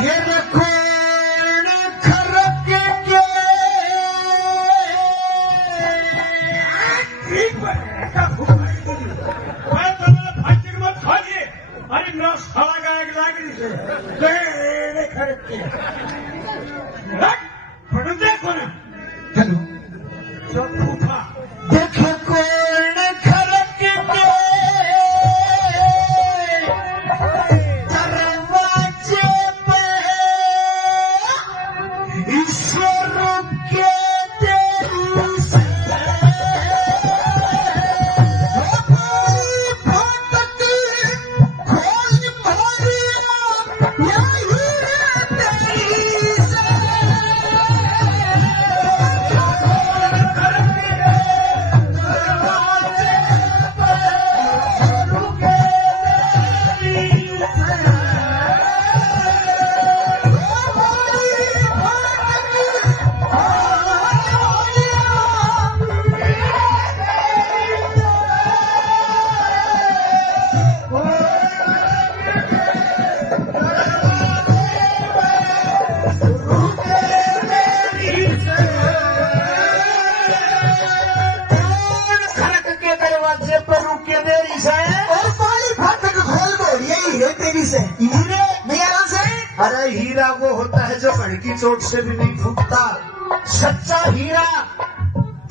ये देखो अरे हीरा वो होता है जो कण की चोट से भी नहीं फूटता, सच्चा हीरा।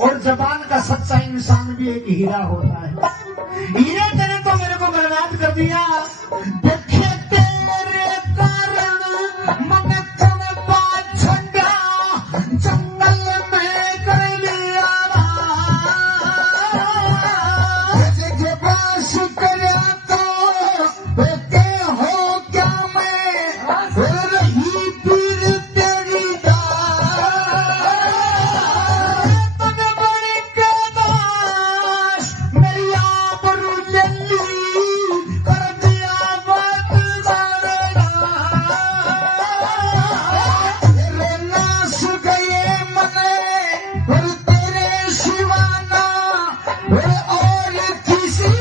और जबान का सच्चा इंसान भी एक हीरा होता है। हीरे तेरे तो मेरे को बर्बाद कर दिया। देखे तेरे कारण मन झंडा जंगल में कर लिया बास कर तो हो क्या मैं रही पीर तेरी मेरी आबरू जल्दी कर दिया बात नाश गए मने और तेरे शिवाना और किसी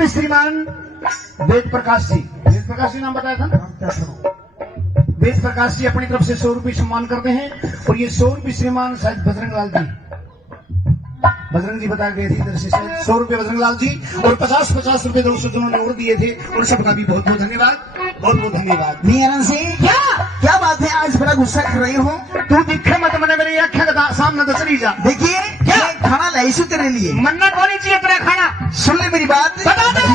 की श्रीमान वेद प्रकाश जी नाम बताया था ना। वेद प्रकाश जी अपनी तरफ से 100 रुपये सम्मान करते हैं। और ये 100 रुपये श्रीमान शायद बजरंग लाल जी, बजरंग जी बताया गए थे इधर से 100 रुपये बजरंग लाल जी, और 50-50 रुपये दोस्तों जिन्होंने और दिए थे, उन सबका भी बहुत बहुत धन्यवाद, बहुत बहुत धन्यवाद। नियरन सिंह, क्या बात है, आज बड़ा गुस्सा कर रही हो? तू दिखे मत मैंने मेरी आँखें का सामने तो चली जा। देखिए क्या खाना लाई सु तेरे लिए, मन्नत होनी चाहिए तेरा खाना। सुन ले मेरी बात, बता दे।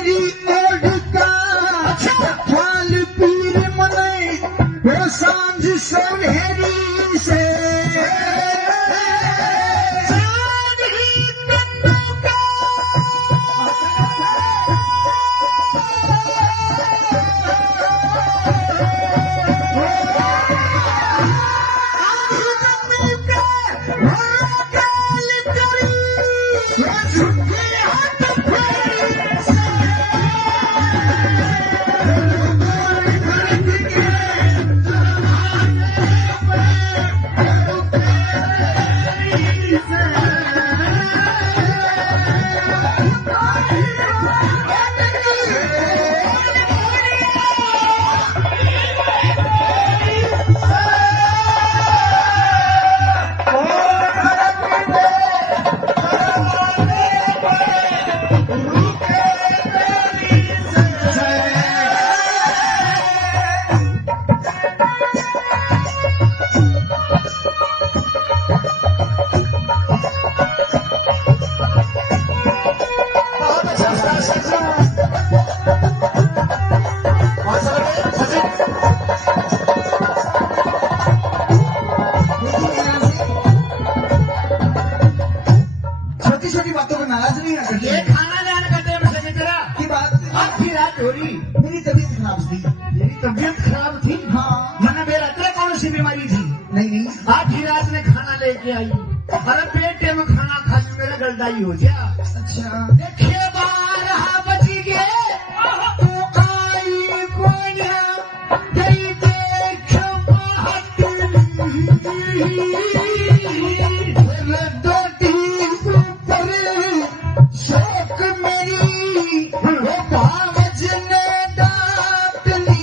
सुनहरी ओढ़ का थाल पीर मने वो सांझ सुनहरी से छोटी बातों को नाराज नहीं होना चाहिए। ये खाना जाने का टाइम से तेरा की बात आधी रात हो रही। मेरी तबीयत खराब थी। मेरी तबीयत खराब थी। हाँ मैंने मेरा तेरा कौन सी बीमारी थी? नहीं आधी रात में खाना लेके आई। अरे पेट में खाना खा के मेरा गलदाई हो गया। अच्छा देखिए 12 बज गए तो आई कोया गई देखो दो तीन ऊपर शौक मेरी वो भावज ने डांट ली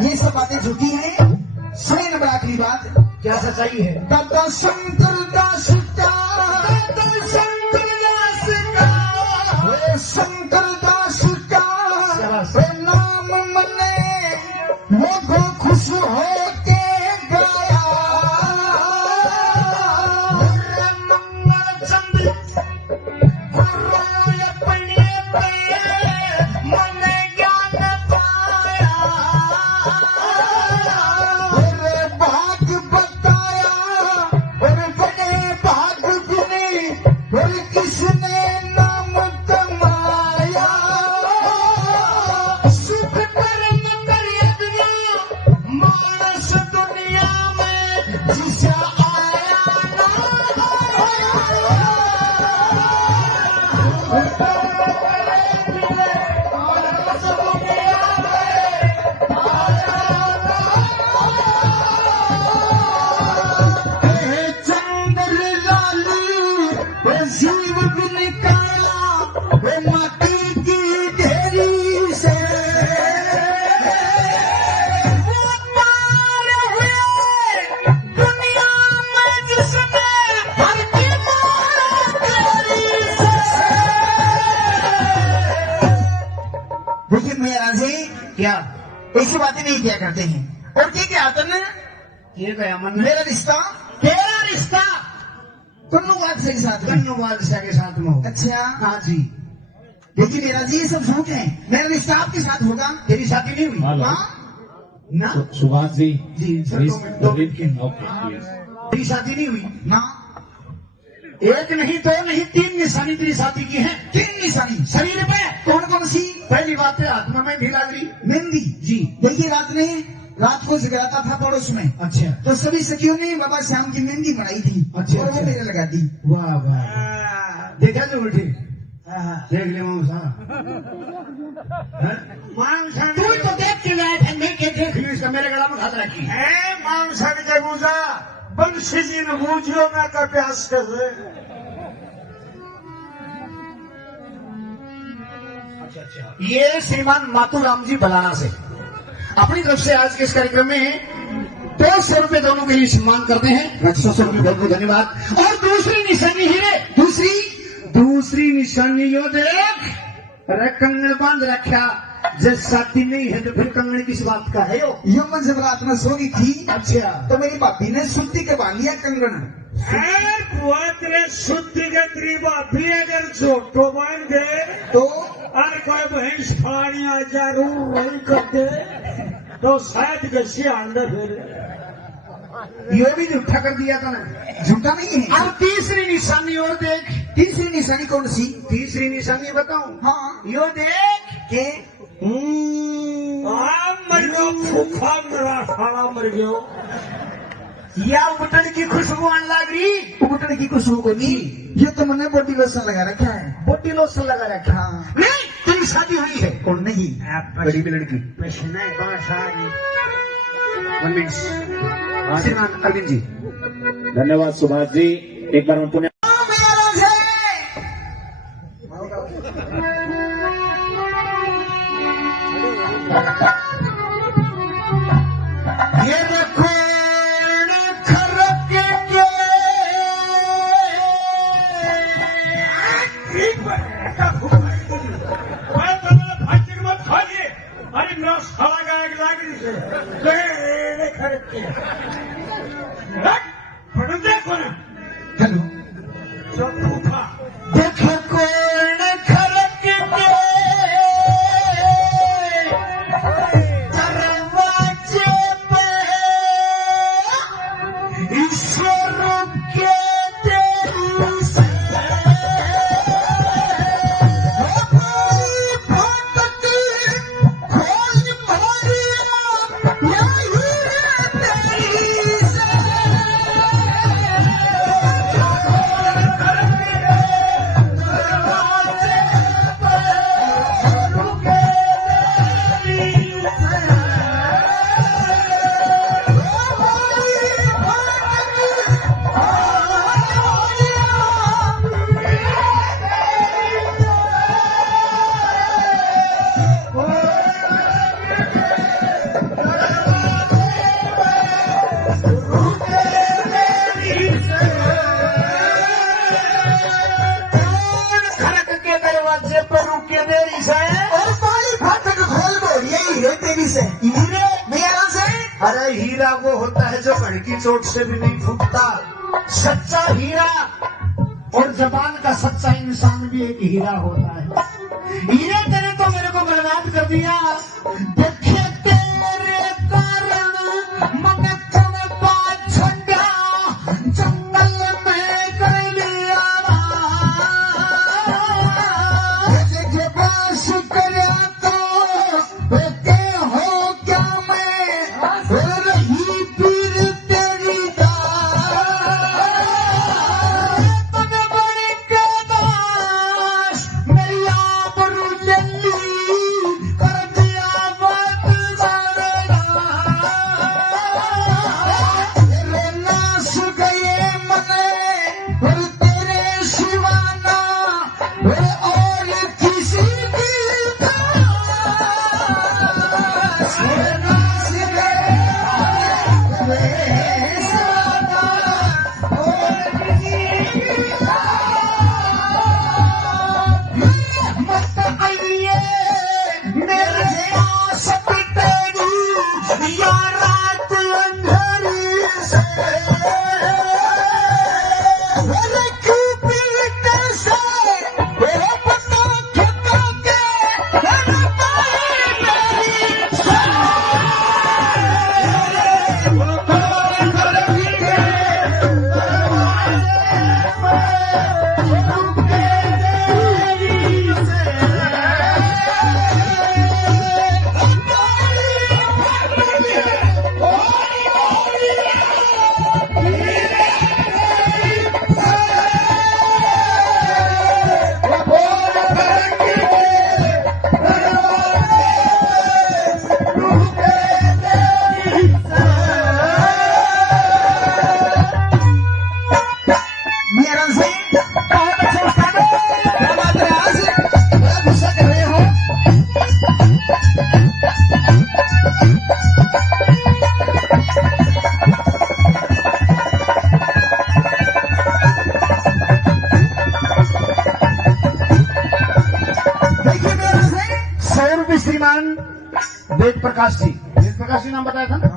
ये सब बातें झूठी हैं। सुनिए नंबर आखिरी बात क्या सच्चाई है? दादा शंकर दास का शंकर दास का नाम मने वो खुश हो के गाया मंगल चंद्र अपने पे मन ज्ञान पाया भाग बताया और बड़े भाग गुने और किसने नाम कमाया सुख कर्म करे दुनिया मानस ऐसा आया जीव भी निकाला वो माटी की ढेरी से वो पार हुए दुनिया में जिसने हर की तेरी से। देखिए मेरा जी क्या ऐसी बातें नहीं किया करते हैं। और क्या आता ना ये गया मन मेरा रिश्ता तेरा रिश्ता कन्नू बादशाह के साथ में। कन्नू बादशाह के साथ में हो। अच्छा हाँ जी। देखिए मेरा जी ये सब झूठ है। मेरा रिश्ता आपके साथ होगा। तेरी शादी नहीं हुई हेलो। हाँ ना सुभाष जी जी sir, please, 2 minute okay, yes. तेरी शादी नहीं हुई ना एक नहीं 2 नहीं 3 निशानी तेरी शादी की है 3 निशानी शरीर पे। कौन कौन सी? पहली बात है हाथ में भी लग रही मेहंदी जी। देखिए रात को जगाता था पड़ोस में अच्छा तो सभी सखियों ने बाबा श्याम की मेहंदी बनाई थी। अच्छा, और वो अच्छा। मेरे लगा दी। वाह वाह देखा जो उल्टी देख ले मामसा तू तो देख के लाया था मैं क्या देख लू इसका मेरे गला में हाथ रखी मांसन के गुजा बंशी जी ने बूझियो ना का प्यास कर रहे। ये श्रीमान मातूराम जी बलाना से अपनी तरफ से आज के इस कार्यक्रम में 200 रुपए दोनों के लिए सम्मान करते हैं। 200 रुपए बहुत बहुत धन्यवाद। और दूसरी निशानी हीरे दूसरी निशानी यो देख अरे कंगन बांध रखा जब शादी नहीं है तो फिर कंगन किस बात का है यो। यमन जब रात में सो गई थी अच्छा तो मेरी भाभी ने सुत्ती के बांध लिया कंगन। तेरे शुद्धि के त्रिबा भी अगर छोटो बांध दे तो और कोई भैंस खानी आ जारू वही कर दे तो शायद कैसे अंदर फिर ये भी झूठा कर दिया था ना। झूठा नहीं है। अब तीसरी निशानी और देख। तीसरी निशानी कौन सी? तीसरी निशानी बताऊं हाँ यो देख के मर गयो भूखा मेरा सारा मर गयो। या बटन की खुशबू आने लग रही। उबटन की खुशबू को नहीं ये तो मैंने बॉडी लोशन लगा रखा है। बॉडी लोशन लगा रखा। हाँ नहीं तेरी शादी हुई है। कौन नहीं? बड़ी भी लड़की पसीना बासारी 1 मिनट श्रीमान अरविंद जी धन्यवाद सुभाष जी। एक बार मैं पुण्य ये देखो खरक के मैं तुम्हें फांसी मत खाइए। अरे मेरा साला का एक लागी से खड़के देखो ना हेलो जो भूखा देखो कौन खरक के दरवाजे पे ईश्वर के तेरी से भक्ति खोज भरिया यही तेरी से। खड़क के दरवाजे पर रुके देरी से और पानी फाटक खोल दो यही है तेरी से। हीरे मेरा से अरे हीरा वो होता है जो कड़ की चोट से भी नहीं फूटता। सच्चा हीरा और जबान का सच्चा इंसान भी एक हीरा होता है। हीरे तेरे तो मेरे को बर्बाद कर दिया। देखे तेरे कारण मन कम पाछड़ा जंगल में कर लिया जगह बास करा तो होते हो क्या मैं हो रही पीर तेरी दास। रात अंधेरी से श्रीमान वेद प्रकाश जी नाम बताया था ना।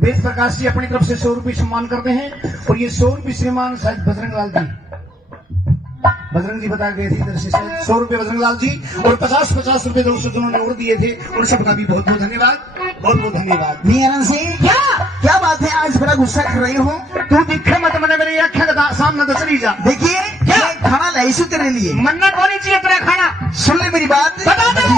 वेद प्रकाश जी अपनी तरफ से 100 रुपये सम्मान करते हैं और ये 100 रुपये श्रीमान शायद बजरंग लाल जी, बजरंग जी बता गए थे इधर से 100 रुपये बजरंग लाल जी और 50-50 रुपये दोस्तों जिन्होंने और दिए थे उन सबका भी बहुत बहुत धन्यवाद, बहुत बहुत धन्यवाद। नियरन सिंह क्या बात है, आज बड़ा गुस्सा कर रही हो? तू दिखे मत मैंने मेरी आंखें का सामने तो चली जा। देखिए क्या खाना लाई सु तेरे लिए, मन्ना कौन चाहिए तेरा खाना? सुन ले मेरी बात, बता दे।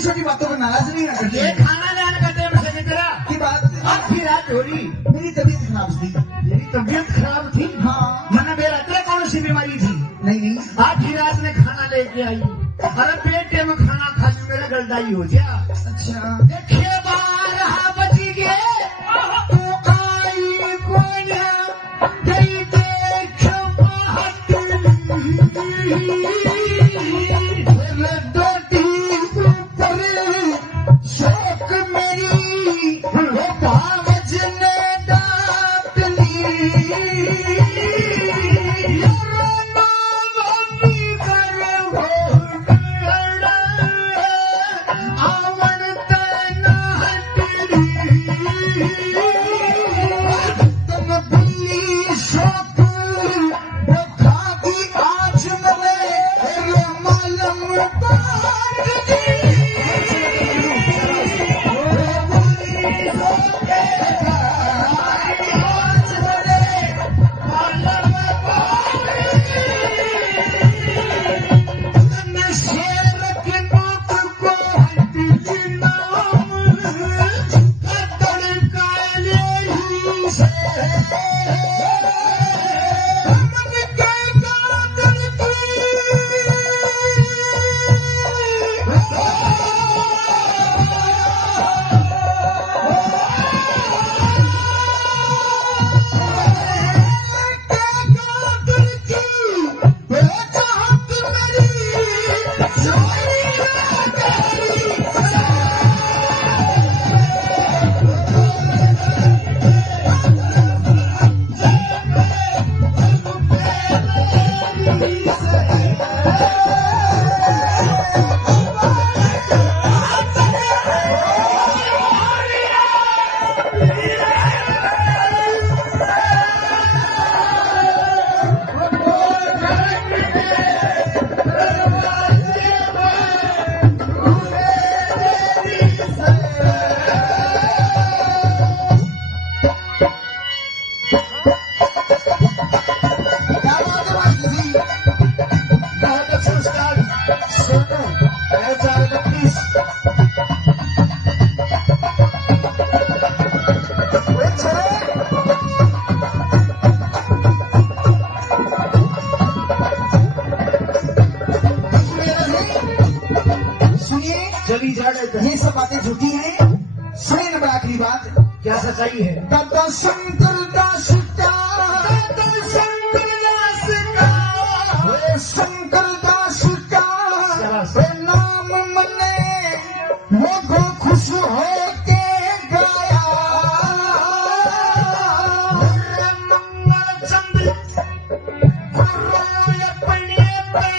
छोटी बातों पर नाराज नहीं होना चाहिए। ये खाना लाने का टाइम से निकला की बात आधी रात हो रही, मेरी तबीयत खराब थी। मेरी तबीयत खराब थी। हाँ मैंने मेरा तेरे कौन सी बीमारी थी? नहीं आधी रात में खाना लेके आई, अरे पेटे में खाना खा लूं मेरा गलदाई हो जा। अच्छा देखिए 12 बज गए तो आई कोया गई देख शौक मेरी बावजने डांट ली जली जड़ ये सब बातें झूठी हैं। सुनिए नंबर आखिरी बात, क्या सच्चाई है? दादा शंकर दास का, दादा शंकर दास का, वे शंकर दास का वे नाम मने लोगों खुश हो के गाया। मंगल चंद्र अपने पे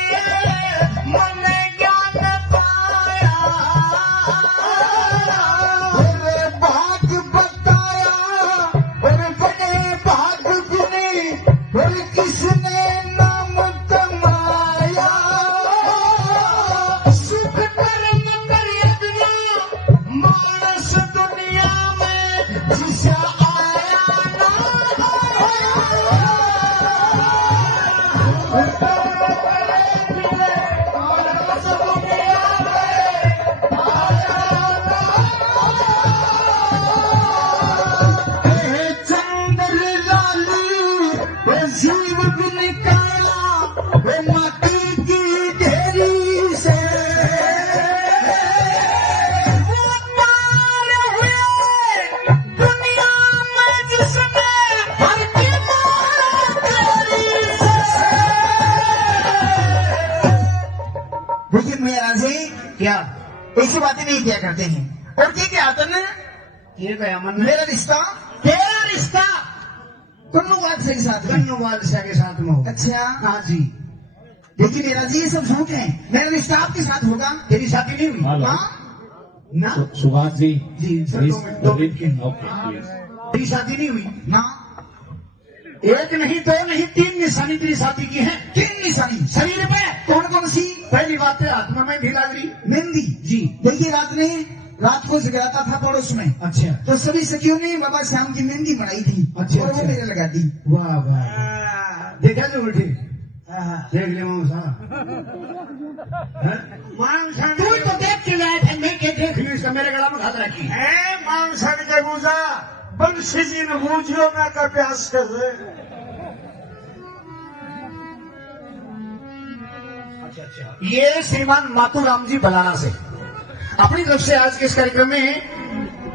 मन ज्ञान पाया, भाग बताया और बड़े भाग गुने और किसने नाम कमाया। सुख कर्म करे बिना मानस दुनिया में जिसे आया ना जीव बिन काला वे माटी की ढेरी से वो पार हुए दुनिया में जिसने हर की मौत तेरी से। देखिए मेरा जी क्या एक ही बातें नहीं किया करते हैं और क्या आता ना ये गया मन मेरा रिश्ता तेरा रिश्ता कुल्लू बादशाह के साथ है। कन्नू बादशाह के साथ में हो। अच्छा हाँ जी। देखिए मेरा जी ये सब झूठ है। मेरा रिश्ता आपके साथ होगा। तेरी शादी नहीं हुई? हेलो हाँ ना सुभाष जी जी सर, प्लीज 2 मिनट के। ओके यस तेरी शादी नहीं हुई? ना एक नहीं, 2 नहीं, 3 निशानी तेरी शादी की है। 3 निशानी शरीर पे कौन कौन सी? पहली बात है आत्मा में भी लग रही। मेहंदी जी। देखिए रात को जगराता था पड़ोस में, अच्छा तो सभी सखियों ने बाबा श्याम की मेहंदी बनाई थी। अच्छा, और वो अच्छा। मेरे लगा दी। वाह वाह देखा जो उठी देख ले मांसा तू तो देख के लाया था, मैं क्या देख ली इसका मेरे गला में हाथ रखी मांसा के गुजा बंशी जी ने बूझियो ना का प्यास कर रहे। ये श्रीमान मातूराम जी बलाना से अपनी तरफ से आज के इस कार्यक्रम में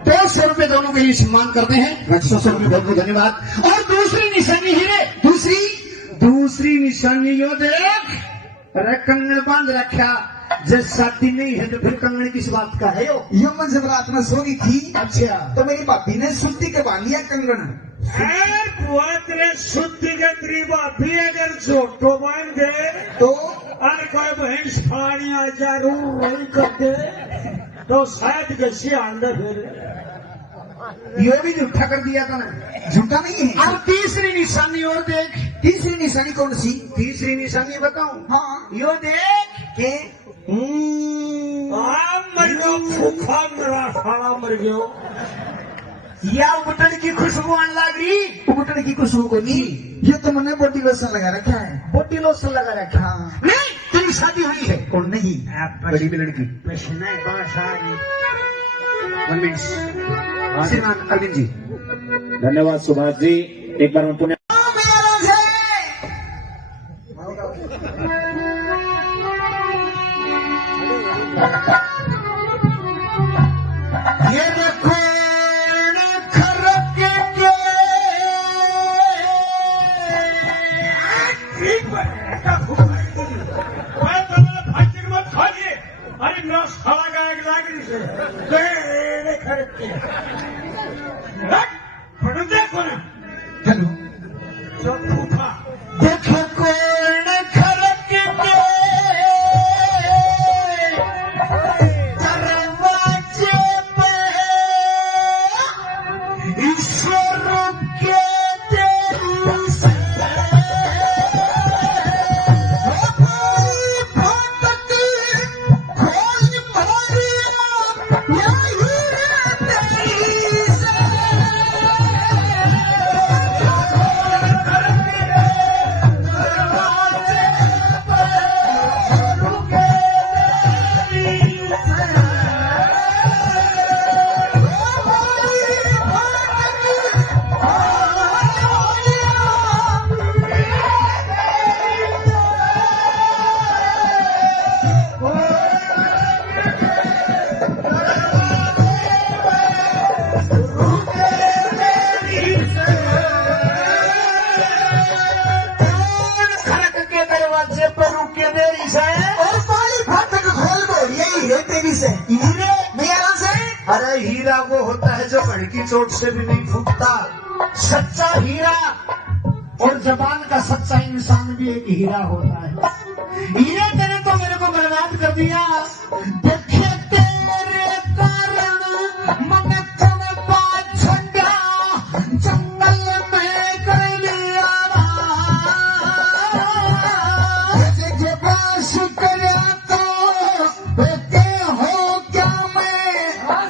200 रुपए दोनों के लिए सम्मान करते हैं। 200 रुपए बहुत बहुत धन्यवाद। और दूसरी निशानी हीरे, दूसरी निशानी यो देख, अरे कंगन बांध रखा, जब शादी नहीं है तो फिर कंगन किस बात का है यो? मैं जब रात में सो रही थी अच्छा तो मेरी भाभी ने सुत्ती के बांध लिया कंगन। तेरे शुद्धि के तरीबा भी अगर छोटो बांध दे तो और कोई भैंस पानी आ जा रू वही कर दे तो शायद कैसे आंदर फिर यो भी झूठा कर दिया था ना। झूठा नहीं है। अब तीसरी निशानी और देख। तीसरी निशानी कौन सी? तीसरी निशानी बताऊं? हाँ यो देख के मर गयो भूखा मेरा खाना मर गयो। या उबटन की खुशबू आने लग रही। उबटन की खुशबू को नहीं, ये तो मैंने बॉडी लोशन लगा रखा है। बॉडी लोशन लगा रखा। हाँ। नहीं तेरी शादी हुई है। और नहीं बड़ी भी लड़की। श्रीमान अरविंद जी धन्यवाद सुभाष जी। एक बार मैं पुनः ये देखो खरक के फाइटिंग मत खाइए। अरे मेरा साला का एक लाकड़ी से खड़के देखो ना हेलो जो भूखा देखो कौन खरक के हीरा वो होता है जो कण की चोट से भी नहीं फूटता। सच्चा हीरा और जबान का सच्चा इंसान भी एक हीरा होता है। हीरे तेरे तो मेरे को बर्बाद कर दिया। देखे तेरे कारण मन तन पाछंगा जंगल में कर लिया शुक्र तो होते हो क्या मैं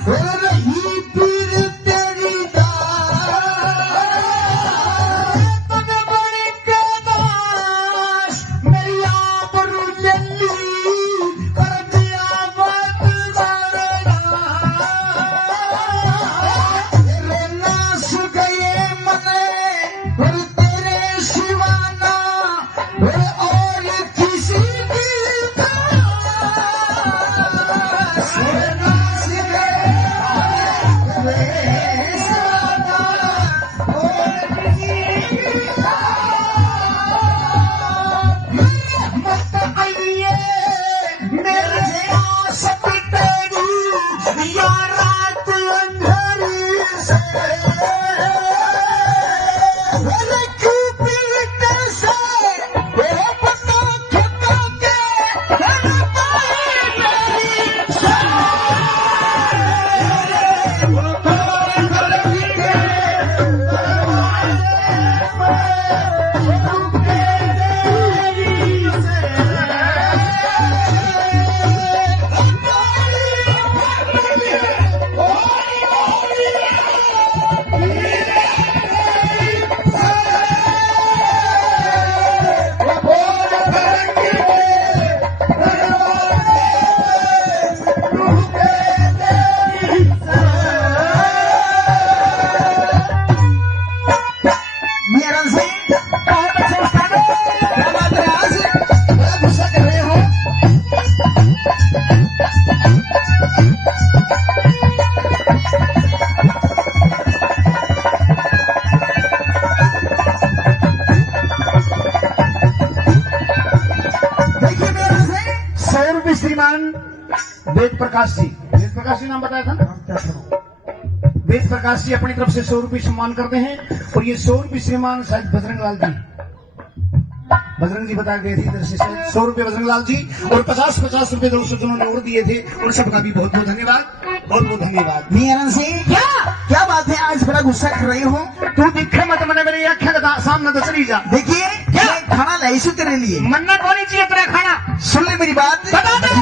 हो रही पीर तेरी श्रीमान वेद प्रकाश जी नाम बताया था ना। वेद प्रकाश जी अपनी तरफ से 100 रुपये सम्मान करते हैं और ये 100 रुपये श्रीमान शायद बजरंग लाल जी, बजरंग जी बता गए थे इधर से 100 रुपये बजरंग लाल जी और 50-50 रुपये दोस्तों जिन्होंने और दिए थे उन सबका भी बहुत बहुत धन्यवाद, बहुत बहुत धन्यवाद। मियां सिंह क्या बात है, आज बड़ा गुस्सा कर रहे हो? तू दिखे मत मैंने मेरी आंखें का सामने तो चली जा। देखिए क्या खाना लाई सु तेरे लिए, मन्ना कौन चाहिए तेरा खाना? सुन ले मेरी बात, बता दे।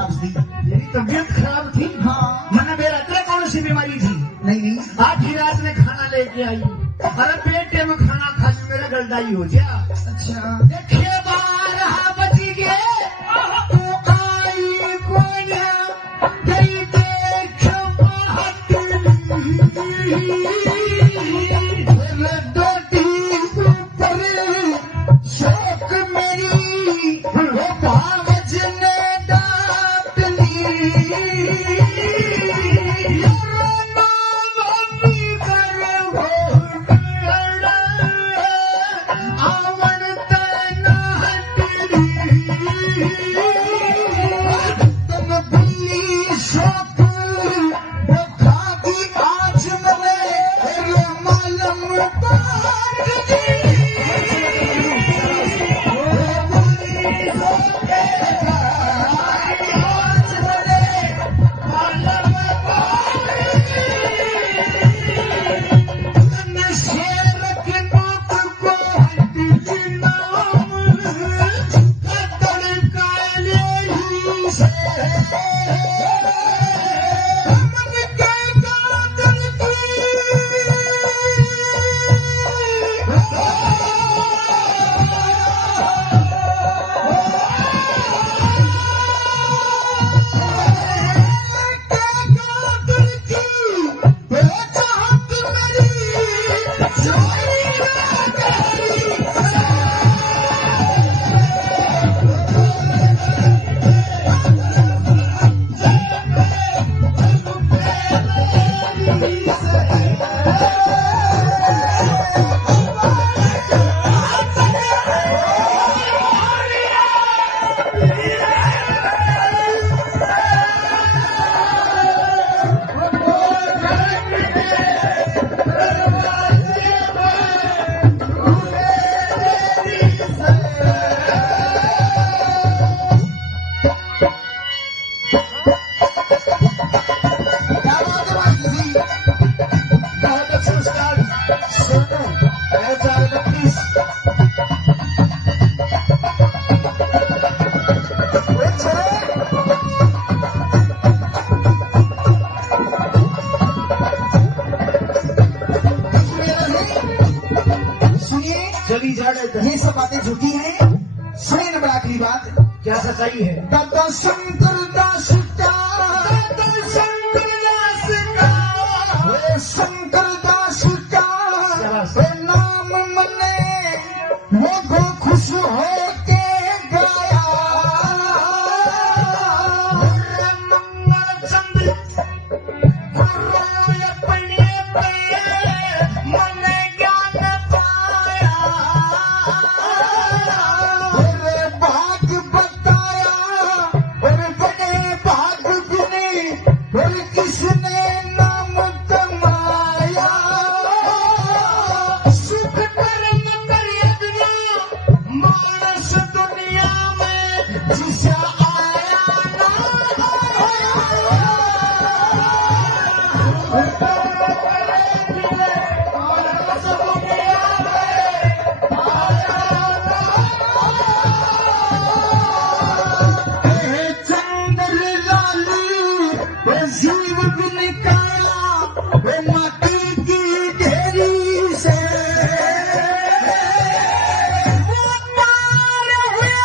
खराब थी। मेरी तबीयत खराब थी। हाँ। मैंने मेरा तेरे कौन सी बीमारी थी? नहीं आज ही रात में खाना लेके आई। अरे पेटे में खाना खा के मेरा गलदाई हो गया। अच्छा। देखिए 12 बज गए तू आई कोया गई देख डोटी ऊपर शौक मेरी वो भावज ने डांट ली। आवन तना हटली तुम बिल्ली शौक वो खागी आज मरे मालम पार दी। आज मरे मालम शेर के मुख को दिल नाम कदर काले ही से मन के कादर चाहत जली झाड़े थे। ये सब बातें झूठी हैं। सुनिए नंबर आखिरी बात। क्या सच्चाई है? दादा शंकर दास का दादा शंकर दास का वो शंकर दास का वो नाम मने वो को खुश हो के गाया। मंगल चंद्र गुरु अपने पे मन ज्ञान पाया। भाग बताया और बड़े भाग गुने और किसने नाम कमाया। सुख कर्म करे बिना मानस दुनिया में जिसे आया ना चंद्र लाली वो जीव भी निकाला वो माटी की ढेरी से। वो पार हुए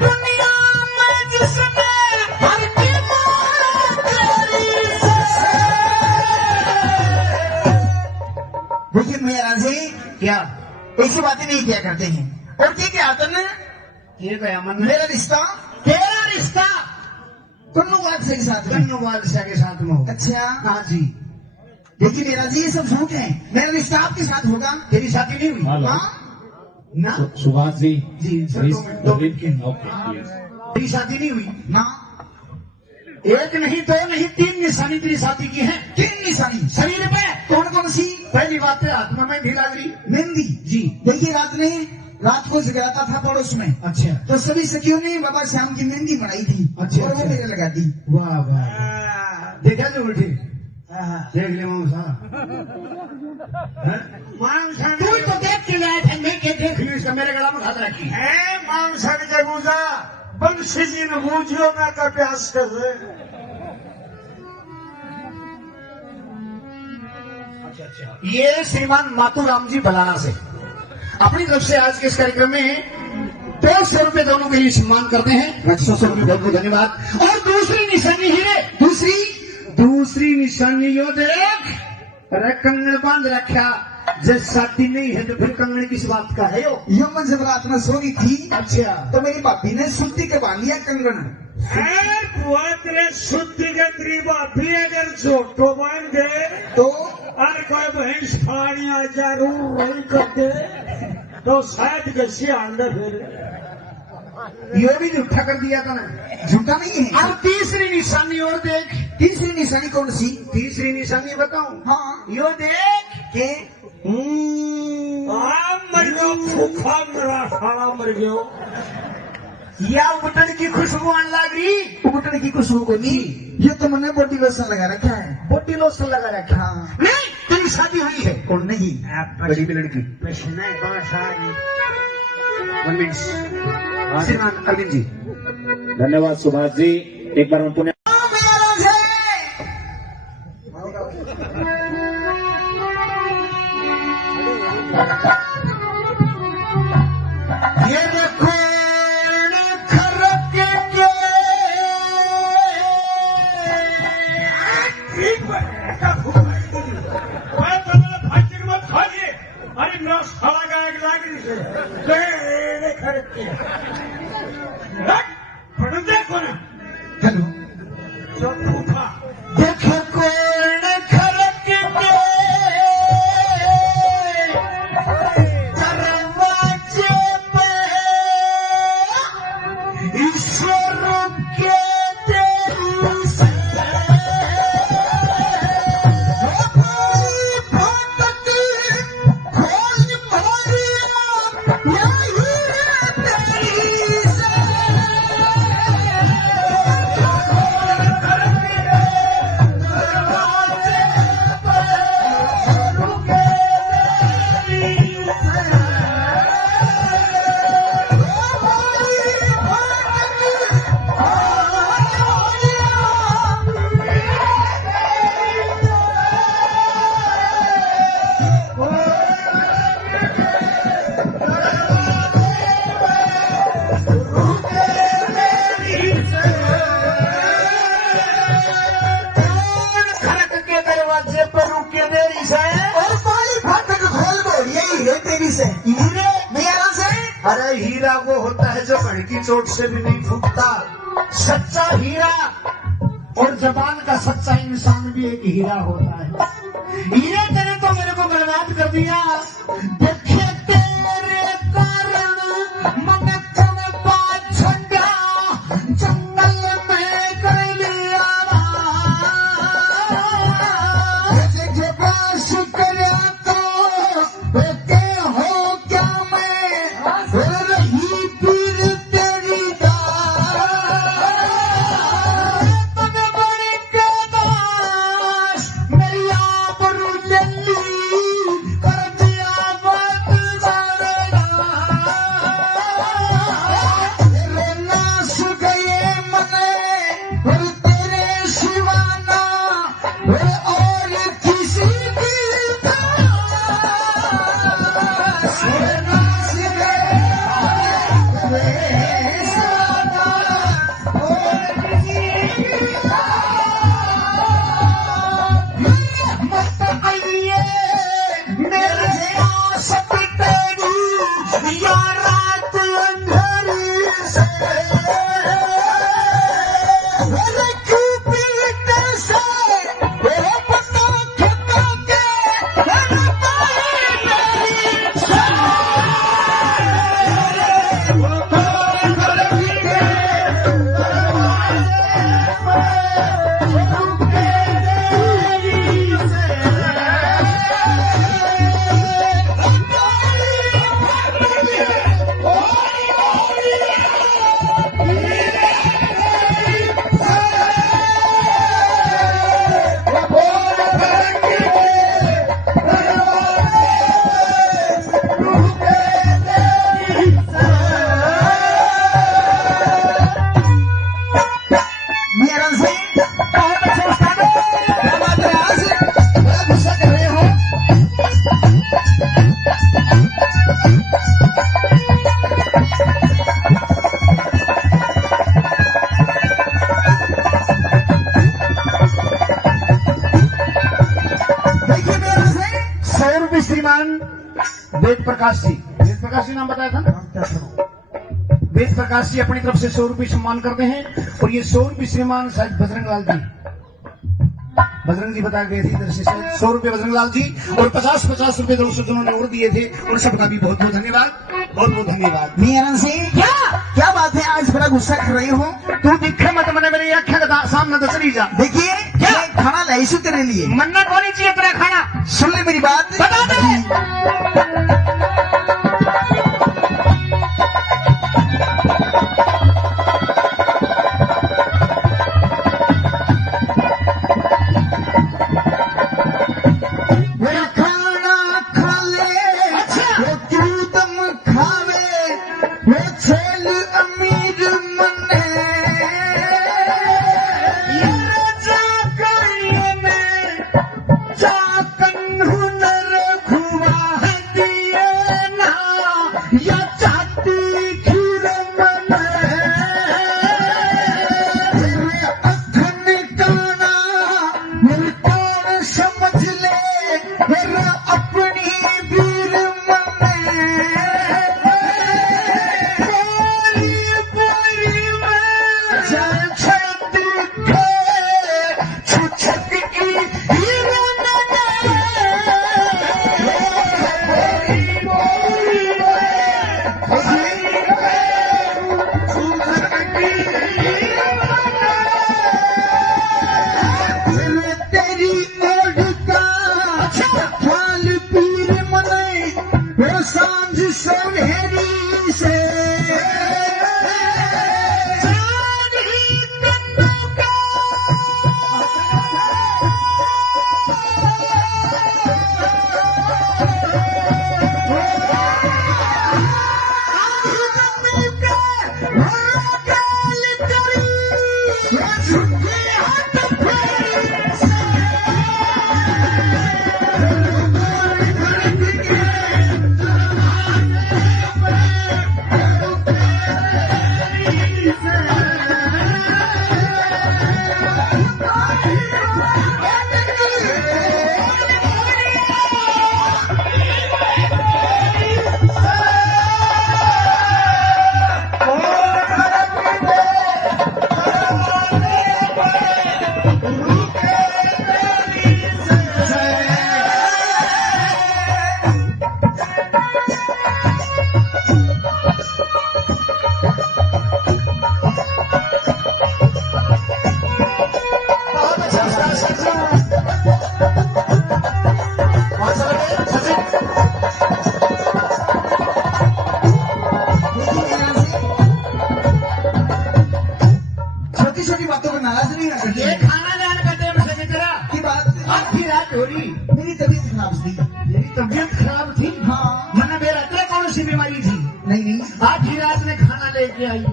दुनिया में जिसने हर की मौत तेरी से। देखिए मेरा जी क्या? ऐसी बातें नहीं किया करते हैं। और क्या आता ना ये गया मन में। मेरा रिश्ता तेरा रिश्ता कुन्नू बादशाह के साथ में। कन्नू बादशाह के साथ में हो। अच्छा हाँ जी। देखिए मेरा जी ये सब झूठ है। मेरा रिश्ता आपके साथ होगा। तेरी शादी नहीं हुई? हेलो। हाँ ना सुभाष जी जी, सर, प्लीज 2 मिनट के। ओके यस तेरी शादी नहीं हुई? ना एक नहीं, 2 नहीं, 3 निशानी तेरी शादी की है। 3 निशानी शरीर पे कौन कौन सी? पहली बात है हाथ में मेहंदी लग रही। मेहंदी जी। देखिए रात को जगराता था पड़ोस में। अच्छा तो सभी सखियों ने बाबा श्याम की मेहंदी बनाई थी। अच्छा, और वो अच्छा। मेरे लगा दी। वाह वाह। देखा जो उठी देख ले मामसा। तू तो देख के लाया था, मैं क्या देख ली? इसका मेरे गला में हाथ रखी है। मांग सड़ के गुजा बंसी जी ने बूझियो ना का प्यास कर रहे। ये श्रीमान मातूराम जी बलाना से अपनी तरफ से आज के इस कार्यक्रम में 200 रुपए दोनों के लिए सम्मान करते हैं। 100 रुपए बहुत बहुत धन्यवाद। और दूसरी निशानी हीरे, दूसरी निशानी यो देख, अरे कंगन बांध रखा, जब शादी नहीं है तो फिर कंगन किस बात का है यो मैं जब रात में सो रही थी अच्छा तो मेरी भाभी ने सुत्ती के बांध लिया कंगन। तेरे शुद्धि के तेरी भाभी अगर छोटो बांध दे तो और कोई भैंस पानी आ जा रू वही कर दे तो शायद कैसे अंदर फिर यो भी झूठा कर दिया था ना। झूठा नहीं है। अब तीसरी निशानी और देख। तीसरी निशानी कौन सी? तीसरी निशानी बताऊं? हाँ यो देख के मर गयो भूखा मेरा सारा मर गयो। या बटन की खुशबू आने लग रही। बटन की खुशबू को नहीं, ये तो मैंने बॉडी लोशन लगा रखा है। बॉडी लोशन लगा रखा। हाँ। नहीं तेरी शादी हुई है। कौन नहीं? बड़ी भी लड़की। पसीना बस आ रही। 1 मिनट श्रीमान अरविंद जी। धन्यवाद सुभाष जी। एक बार मैं पुण्य ये कौन खरक के फाइटिंग मत खाइए। अरे मेरा साला का एक लागी से खड़े देखो ना हेलो जो भूखा देखो कौन खरक के दरवाजे पे ईश्वर के तेरी से भटकी खोज भरिया यही तेरी से दरवाजे पर रुके देरी से और पाली फाटक खोल दो, यही है तेरी से। हीरे मेरा से अरे हीरा वो होता है जो कण की चोट से भी नहीं फूटता। सच्चा हीरा और जबान का सच्चा इंसान भी एक हीरा होता है। हीरे तेरे तो मेरे को बर्बाद कर दिया। देखे तेरे कारण मन चल पाछड़ा जंगल में कर लिया शुक्रिया तो होते हो क्या मैं रही पीर तेरी तन बड़ी के दास मेरी आबरू जल्दी कर दिया नाश गए मने तेरे शिवाना और किसी की मत आइए मेरे आशिक तेरी या रात अंधेरी से मेरे क्यों पीते से मेरे पता खता के मेरे पाए से स्वरूपी श्रीमान वेद प्रकाश जी, वेद प्रकाश जी नाम बताया था ना, वेद प्रकाश जी अपनी तरफ से 100 रुपये सम्मान करते हैं। और ये 100 रुपये श्रीमान शायद बजरंग लाल जी, बजरंग जी बता गए थे इधर से शायद 100 रुपये बजरंग लाल जी, और 50-50 रुपये दोस्तों जिन्होंने और दिए थे उन सबका भी बहुत बहुत धन्यवाद, बहुत बहुत धन्यवाद। मीरा सिंह, क्या बात है, आज बड़ा गुस्सा कर रहे हो? तू दिखे मत मने मेरी आंखें का सामने तो चली जा। देखिए क्या खाना लाई सु तेरे लिए, मन्ना कौन चाहिए तेरा खाना? सुन ले मेरी बात, बता दे। मेरा खाना खा ले, वो क्यों दम खावे, वो छेल अमीर मने, ये जागरिये में जाकन हुनर खुआ है दिए ना, या चाहती खीर मने, मेरे अखन काना मेरे कौन समझ ले, मेरा अपनी वीर मने, बोली में जान छती खे, छुछक की हीर मने, बोली में छुछक की हीर मने, तेरी ओढ़ का फाल पीर मने, वो सांझ सुनहरी से जान ही तन्नू का, आह तन्नू का, वो गाल तेरी, वो झुकी हाथ फेरी से, छोटी छोटी बातों पर नाराज नहीं होना ये चाहिए। खाना जान का टेम से तेरा की बात, आधी रात हो रही, मेरी तबीयत खराब थी। तेरी तबीयत खराब थी। हाँ, मना मेरा तेरा कौन सी बीमारी थी? नहीं नहीं, आधी रात में खाना लेके आई,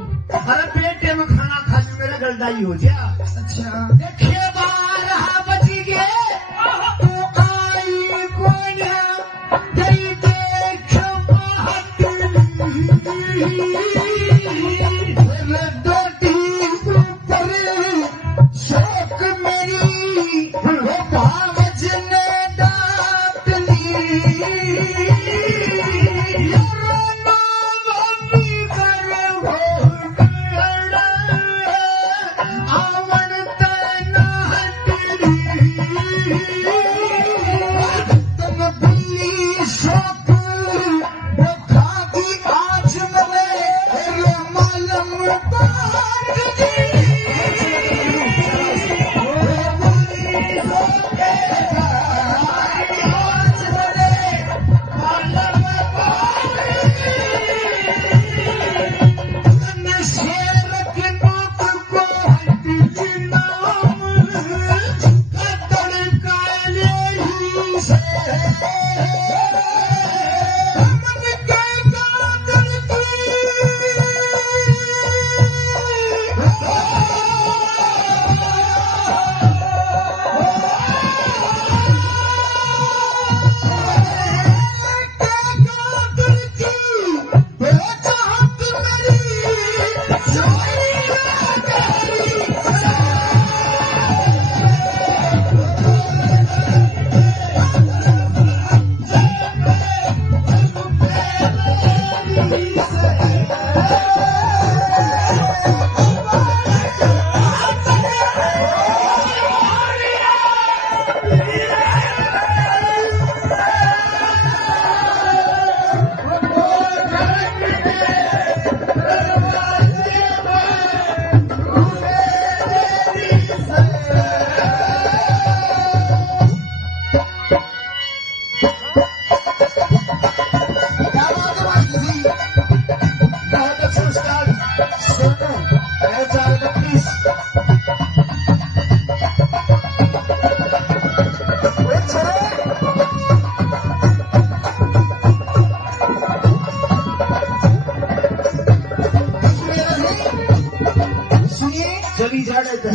अरे पेटे में खाना खा ली, मेरा गलदाई हो जा। अच्छा देखिए 12 बज गए, तू आई कोया, तेरी देख महक मेरे दोटी ऊपर शौक मेरी, वो बावज ने डांट ली, रोना मम्मी करे हो गड़ा, आवन ते ना हटली,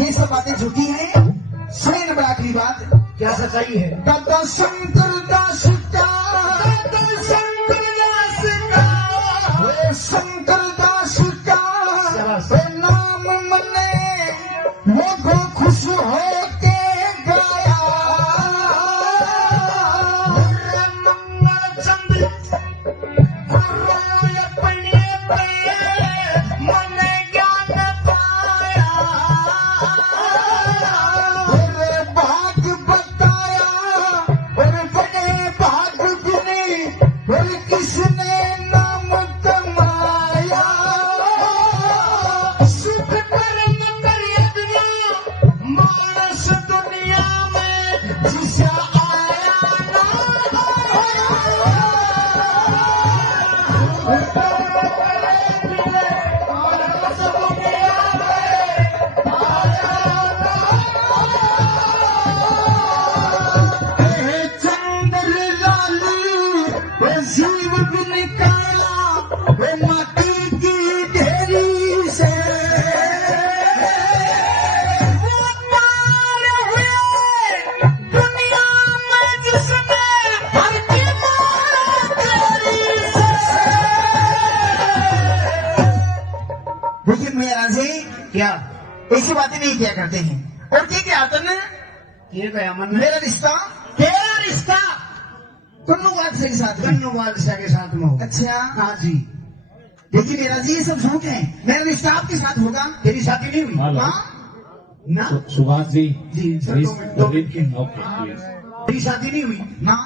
ये सब बातें झूठी हैं। सुनिए नंबर आखिरी बात, क्या सच्चाई है? दादा शंकर दास का, दादा शंकर दास का, वे शंकर दास का वे नाम मने लोगों खुश होके गाया। मंगल चंद्र अपने पे मन ज्ञान पाया, भाग बताया और बड़े भाग गिने और किसने नाम कमाया। सुख कर्म करे बिना मानस दुनिया में जिसे आया ना जीव भी निकाला वे माटी की ढेरी से, वो पार हुए दुनिया में जिसने हर की मार तेरी से। देखिए मेरा जी क्या ऐसी बातें नहीं किया करते हैं। और क्या आता ना ये गया मन मेरा रिश्ता, तेरा रिश्ता कुन्नू बादशाह के साथ में। कन्नू बादशाह के साथ में हो। अच्छा हाँ जी। देखिए मेरा जी ये सब झूठ है। मेरा रिश्ता आपके साथ होगा। तेरी शादी नहीं हुई? हेलो। हाँ ना सुभाष जी जी सर, प्लीज 2 मिनट के। Okay please. तेरी शादी नहीं हुई? ना,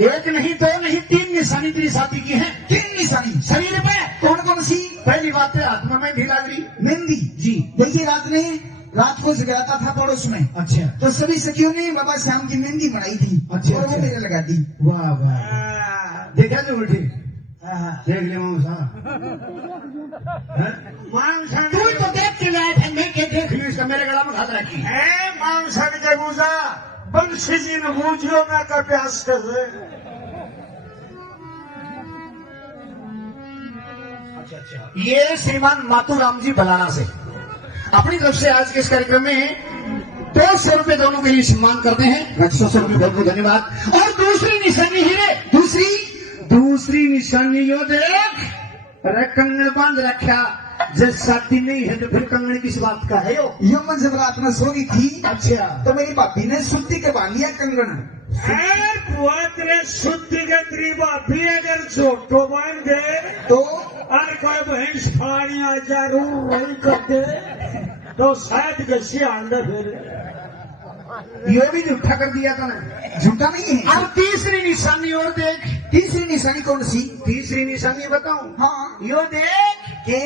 एक नहीं, 2 नहीं, 3 निशानी तेरी शादी की है। 3 निशानी शरीर पे कौन कौन सी? पहली बात है हाथ में मेहंदी लग रही। मेहंदी जी। देखिए रात को जगराता था पड़ोस में, अच्छा तो सभी सखियों ने बाबा श्याम की मेहंदी बनाई थी। अच्छा, और वो अच्छा। मेरे लगा दी। वाह वाह, देखा जो बेटे, देख ले मामसा। तू ही तो देख के लाया था, मैं क्या देख लियो, इसका मेरे गला में हाथ रखी। मांसा के गुजा बंशी जी ने बूझियो ना का प्यास कर दे। अच्छा अच्छा, ये श्रीमान मातूराम जी बलाना से अपनी तरफ से आज के इस कार्यक्रम में 200 रुपए दोनों के लिए सम्मान करते हैं। 200 रुपए बहुत बहुत धन्यवाद। और दूसरी निशानी हीरे, दूसरी निशानी यो देख, अरे कंगन बांध रखा, जब शादी नहीं है तो फिर कंगन किस बात का है यो? मैं जब रात में सो गई थी, अच्छा, तो मेरी भाभी ने सुत्ती के बांध लिया कंगन। पुआतरे शुद्धि के त्रिवा भी अगर छोटो बन गए तो और कोई भैंस पानिया जरूर वही कर दे तो शायद कैसे अंदर फिर ये भी झूठा कर दिया था ना। झूठा नहीं है। अब तीसरी निशानी और देख। तीसरी निशानी कौन सी? तीसरी निशानी बताऊं? हाँ, यो देख के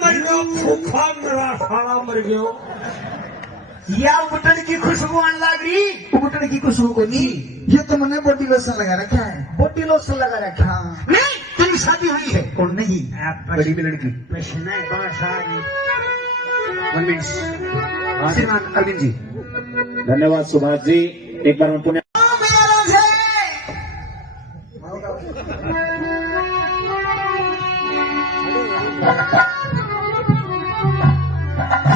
मर गयो भूखा मेरा सारा मर गयो। या बटन की खुशबू आने लग रही। उबटन की खुशबू को नहीं, ये तो मैंने बॉडी लोशन लगा रखा है। बॉडी लोशन लगा रखा। हाँ। नहीं, तेरी शादी हुई है। कौन नहीं? बड़ी भी लड़की। पसीना बासारी 1 मिनट। श्रीमान अरविंद जी, धन्यवाद सुभाष जी। एक बार मैं पुण्य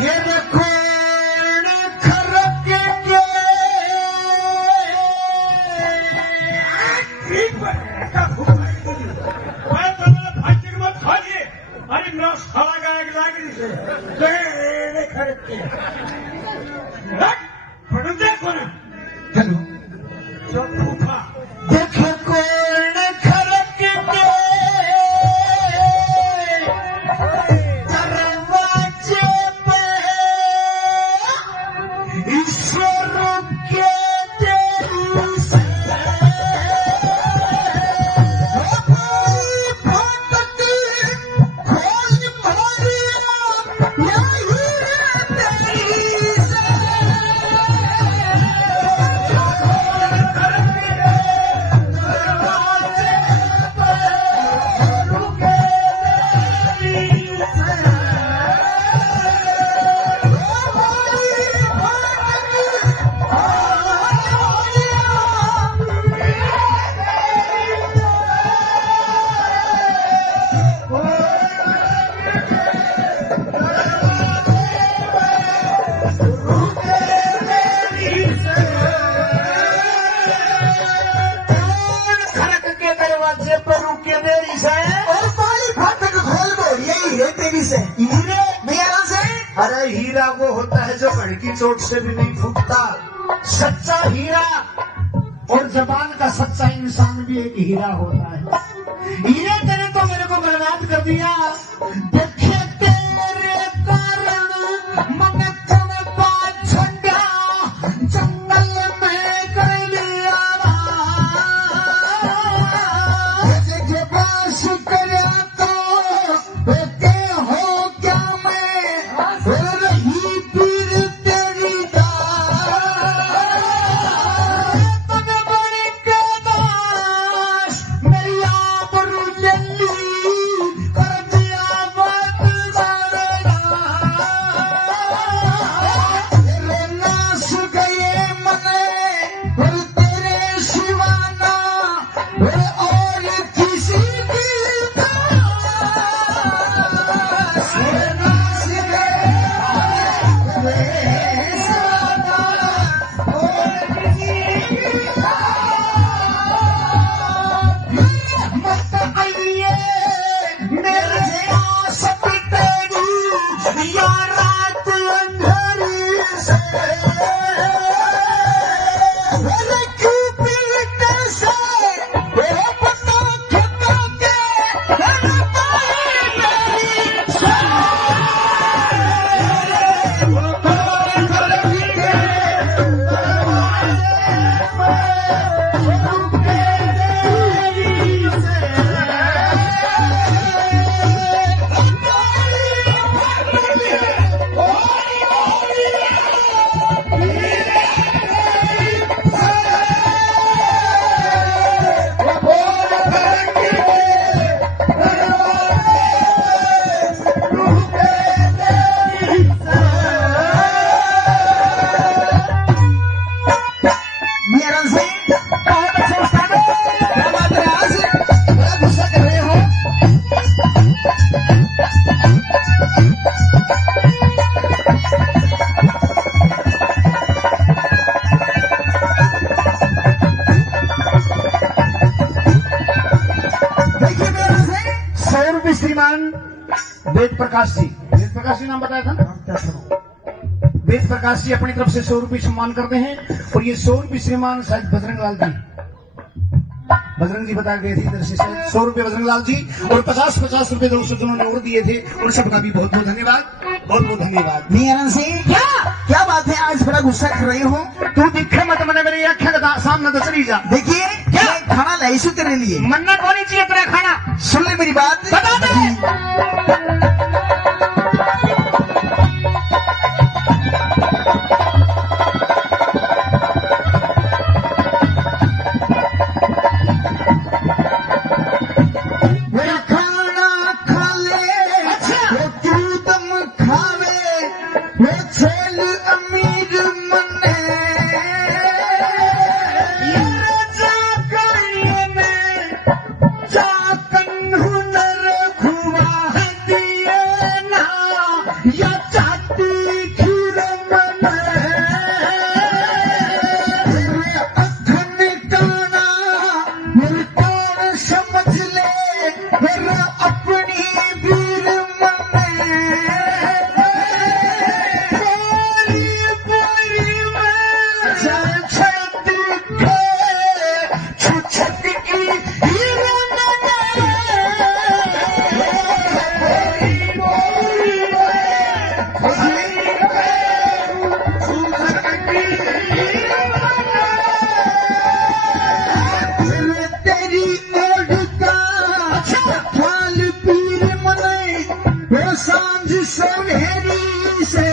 ये देखो खरक के मैं तुम्हें फांसी मत खाइए। अरे नौ साला का एक लागी से खरीद के पढ़ देखो ना हेलो, जो भूखा देखो कौन खरक के दरवाजे पे ईश्वर के तेरी से भक्ति खोज भरिया यही तेरी से। हीरा वो होता है जो कण की चोट से भी नहीं फूटता। सच्चा हीरा और जबान का सच्चा इंसान भी एक हीरा होता है। हीरे तेरे तो मेरे को बर्बाद कर दिया। देखे तेरे कारण मन तन बात झंडा जंगल में कर लिया। जब शुक्रिया तो होते हो क्या मैं रही पीर तेरी तन बड़ी के दास मेरी आबरू जल्दी कर दिया बात तेरे नाश गए मने और तेरे शिवाना और किसी की श्रीमान वेद प्रकाश जी नाम बताया था ना। वेद प्रकाश जी अपनी तरफ से 100 रुपये सम्मान करते हैं और ये 100 रुपये श्रीमान शायद बजरंग लाल जी बता गए थे इधर से 100 रुपये बजरंग लाल जी और 50 रुपये दोस्तों जिन्होंने और दिए थे उन सबका भी बहुत बहुत धन्यवाद। मीरा सिंह क्या बात है, आज बड़ा गुस्सा कर रहे हो? तू दिखे मत मैंने मेरी आँखें का सामने तो चली जा। देखिए क्या खाना लाई सु तेरे लिए, मन्ना कौन चाहिए तेरा खाना? सुन ले मेरी बात, बता दे। मेरा खाना खा ले, वो तू दम खावे, वो छेल अमीर मने जाकन हुनर खुआ दिए ना या चाहती खीर मने अखन काना मेरे कौन समझ ले मेरा अपनी वीर मने बोली में छत के छुछत की हीर तेरी ओढ़ का थाल पीर मने वो सांझ सुनहरी से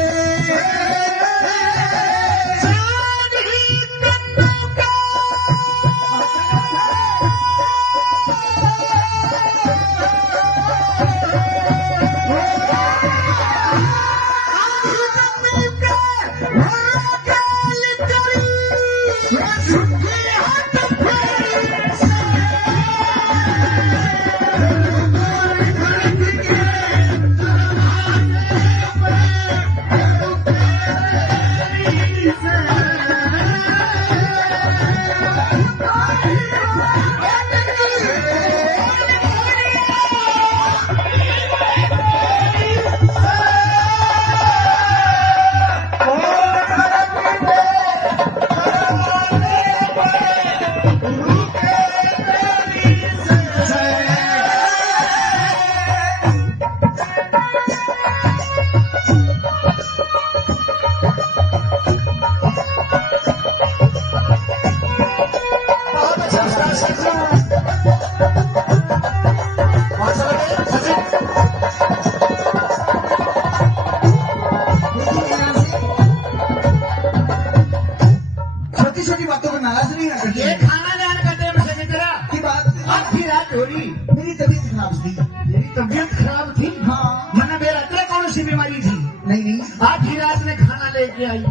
नहीं ना करती ये खाना जान का टाइम से तेरा की बात आधी रात हो रही, मेरी तबीयत खराब थी। मेरी तबीयत खराब थी। हाँ मैंने मेरा तेरा कौन सी बीमारी थी? नहीं आधी रात में खाना लेके आई,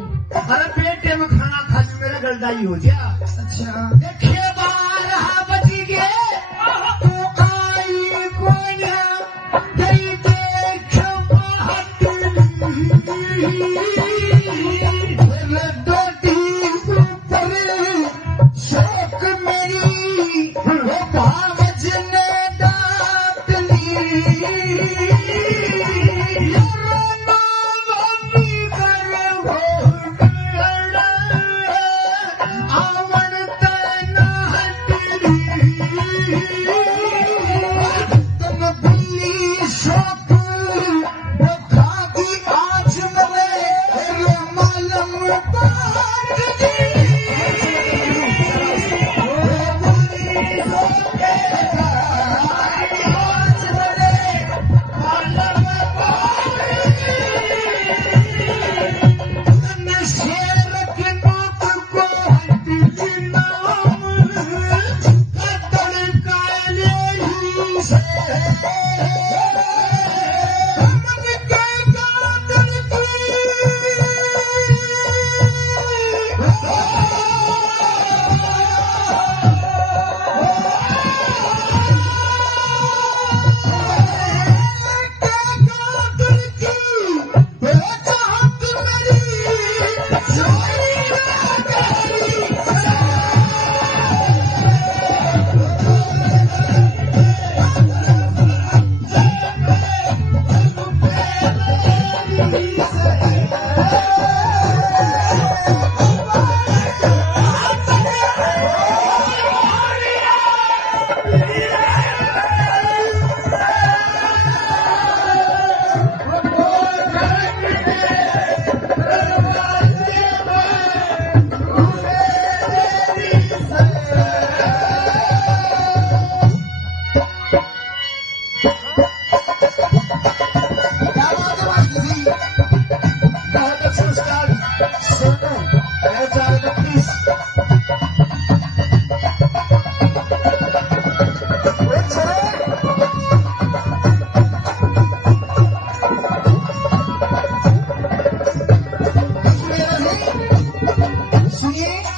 अरे पेटे में खाना खा के मेरे गलदाई हो गया। अच्छा देखिए 12 बज गए, तू आई कोया गई देख शौक मेरी वो भावज ने डांट ली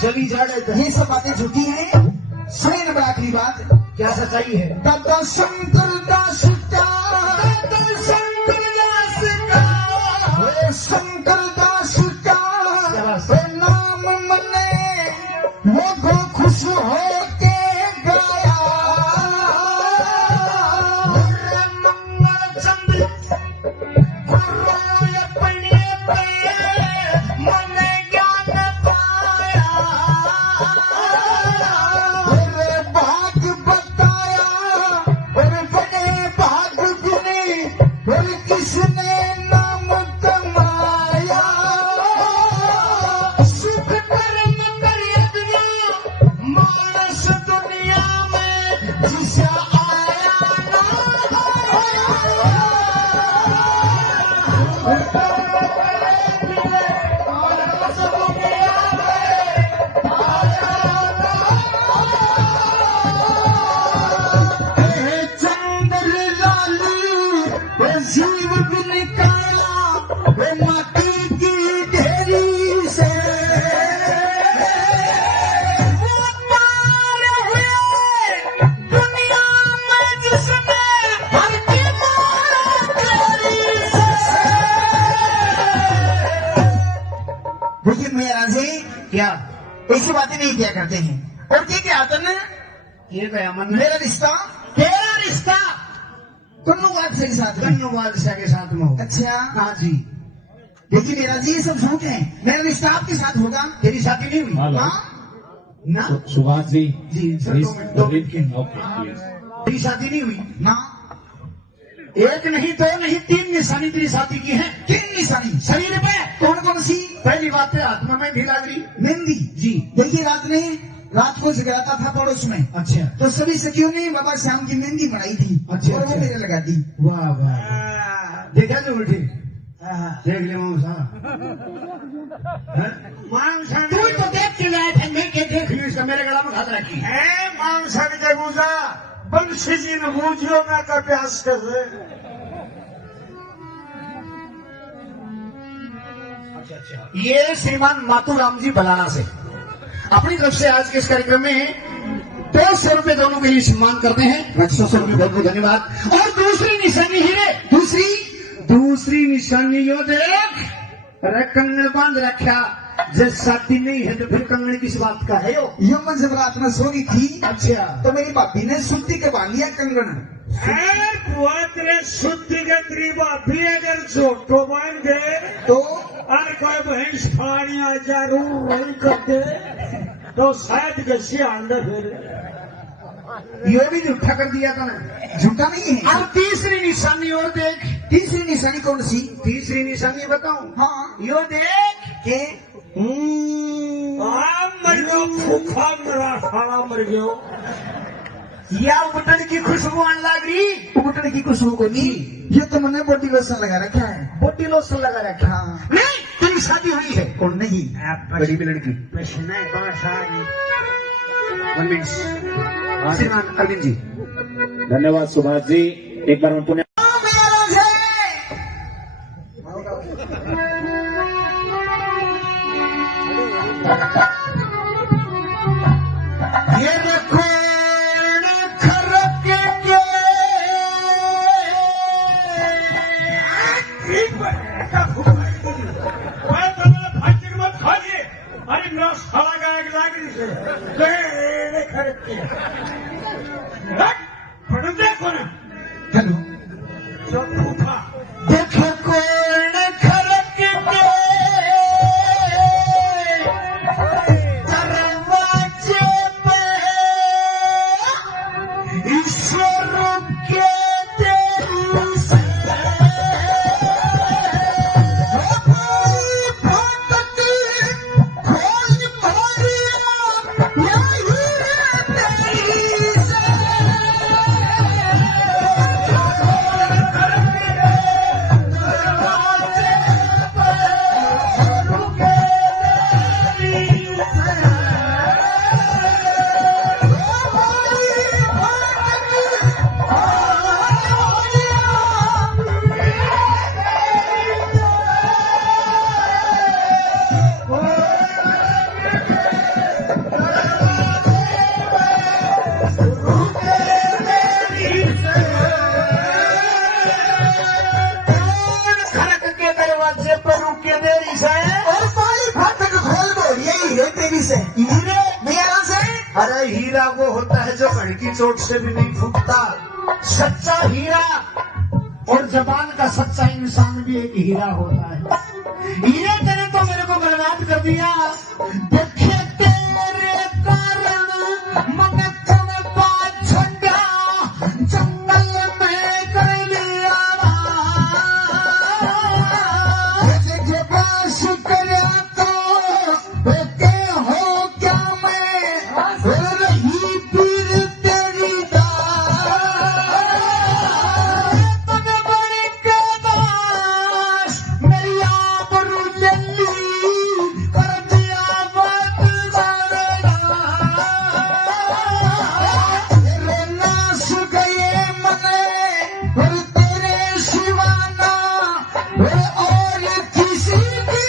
जली जा रहे थे। ये सब बातें झूठी हैं। सुनिए नंबर आखिरी बात, क्या सच्चाई है? दादा शंकर दास का, दादा शंकर दास का, वो शंकर दास का वो नाम मने वो को खुश हो के गाया। मंगल चंद्र गुरु अपने पे मन ज्ञान पाया। भाग बताया और बड़े भाग गिने और किसने नाम कमाया। सुख कर्म करे दुनिया मानस दुनिया में जिसे आया ना चंद्र लालू जीव भी निकाला वे माटी की ढेरी से। वो पार हुए दुनिया में जिसने हर की मार तेरी से। देखिए मेरा जी क्या ऐसी बातें नहीं किया करते हैं। और क्या आता ना ये गया मन में? मेरा रिश्ता तेरा रिश्ता कुल्लू बादशाह के साथ में। कन्नू बादशाह के साथ में हो। अच्छा हाँ जी। देखिए मेरा जी ये सब झूठ है। मेरा रिश्ता आपके साथ होगा। तेरी शादी नहीं हुई? हेलो हाँ ना सुभाष जी जी सर, प्लीज 2 मिनट की। ओके यस तेरी शादी नहीं हुई? ना एक नहीं, 2 नहीं, 3 निशानी तेरी शादी की है। किन निशानी? शरीर पे कौन कौन सी? पहली बात है हाथ में मेहंदी लग रही। मेहंदी जी। देखिए रात को जगराता था पड़ोस में, अच्छा तो सभी सखियों ने बाबा श्याम की मेहंदी बनाई थी। अच्छा, और वो अच्छा। मेरे लगा दी। वाह वाह वाह। देखा जो उठे देख ले मांसा मांसा तू तो देख के लाया था, मैं क्या देख लियो, इसका मेरे गला में हाथ रखी है मांसा के गुजा बंशी जी ने बूझियो ना का प्यास कर ये श्रीमान मातूराम जी बलाना से अपनी तरफ से आज के इस कार्यक्रम में 200 रुपए दोनों के लिए सम्मान करते हैं। 100 रुपए बहुत बहुत धन्यवाद। और दूसरी निशानी हीरे, दूसरी निशानी यो देख, अरे कंगन बांध रखा, जब शादी नहीं है तो फिर कंगन किस बात का है यो मैं जब रात में सो रही थी, अच्छा तो मेरी भाभी ने सुत्ती के बांध लिया कंगन। तेरे शुद्धि के त्रिबा भी अगर छोटो बन गए तो और कोई भैंस पानी आ जरूर वही कर दे तो शायद कैसे अंदर फिर ये भी झूठा कर दिया था ना, झूठा नहीं है। अब तीसरी निशानी और देख, तीसरी निशानी कौन सी? तीसरी निशानी बताऊं? हाँ, यो देख के मर गयो भूखा मेरा खाना मर गयो या बटन की खुशबू आने लग रही, उबटने की खुशबू को नहीं, ये तो मैंने बॉडी लोशन लगा रखा है। बॉडी लोशन लगा रखा। हाँ। नहीं, तेरी शादी हुई है। कौन नहीं? बड़ी भी लड़की। पसीना बासारी 1 मिनट श्रीमान अरविंद जी। धन्यवाद सुभाष जी। एक बार मैं पुण्य ये देखो खरक के मत खाइए अरे नौ साला का एक लागी से खरीदते देखो ना हेलो, जो भूखा देखो कौन खरक के दरवाजे पे ईश्वर के तेरू से अरे हीरा वो होता है जो कण की चोट से भी नहीं फूटता, सच्चा हीरा। और जबान का सच्चा इंसान भी एक हीरा होता है। हीरे तेरे तो मेरे को बर्बाद कर दिया, देखे तेरे कारण मन तन बात झंडा जंगल में कर लिया शुक्रिया तो बेटे हो क्या मैं रही पीर तेरी तन बड़ी के दास मेरी आबरू जल्दी कर दिया बात नाश गए मने और तेरे शिवाना और किसी की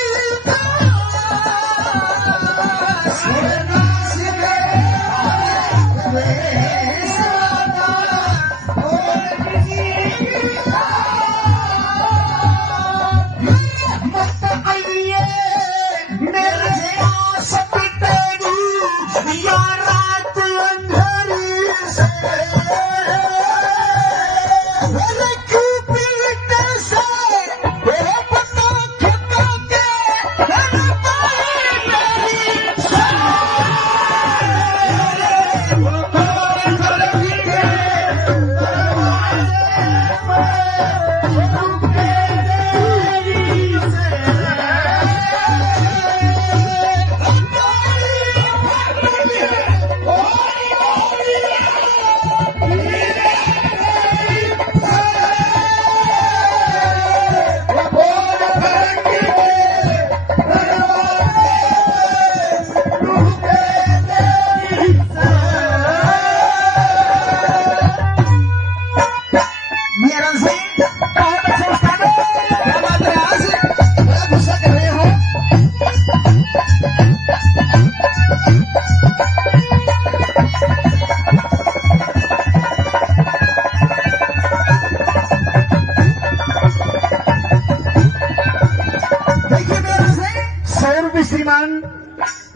भी श्रीमान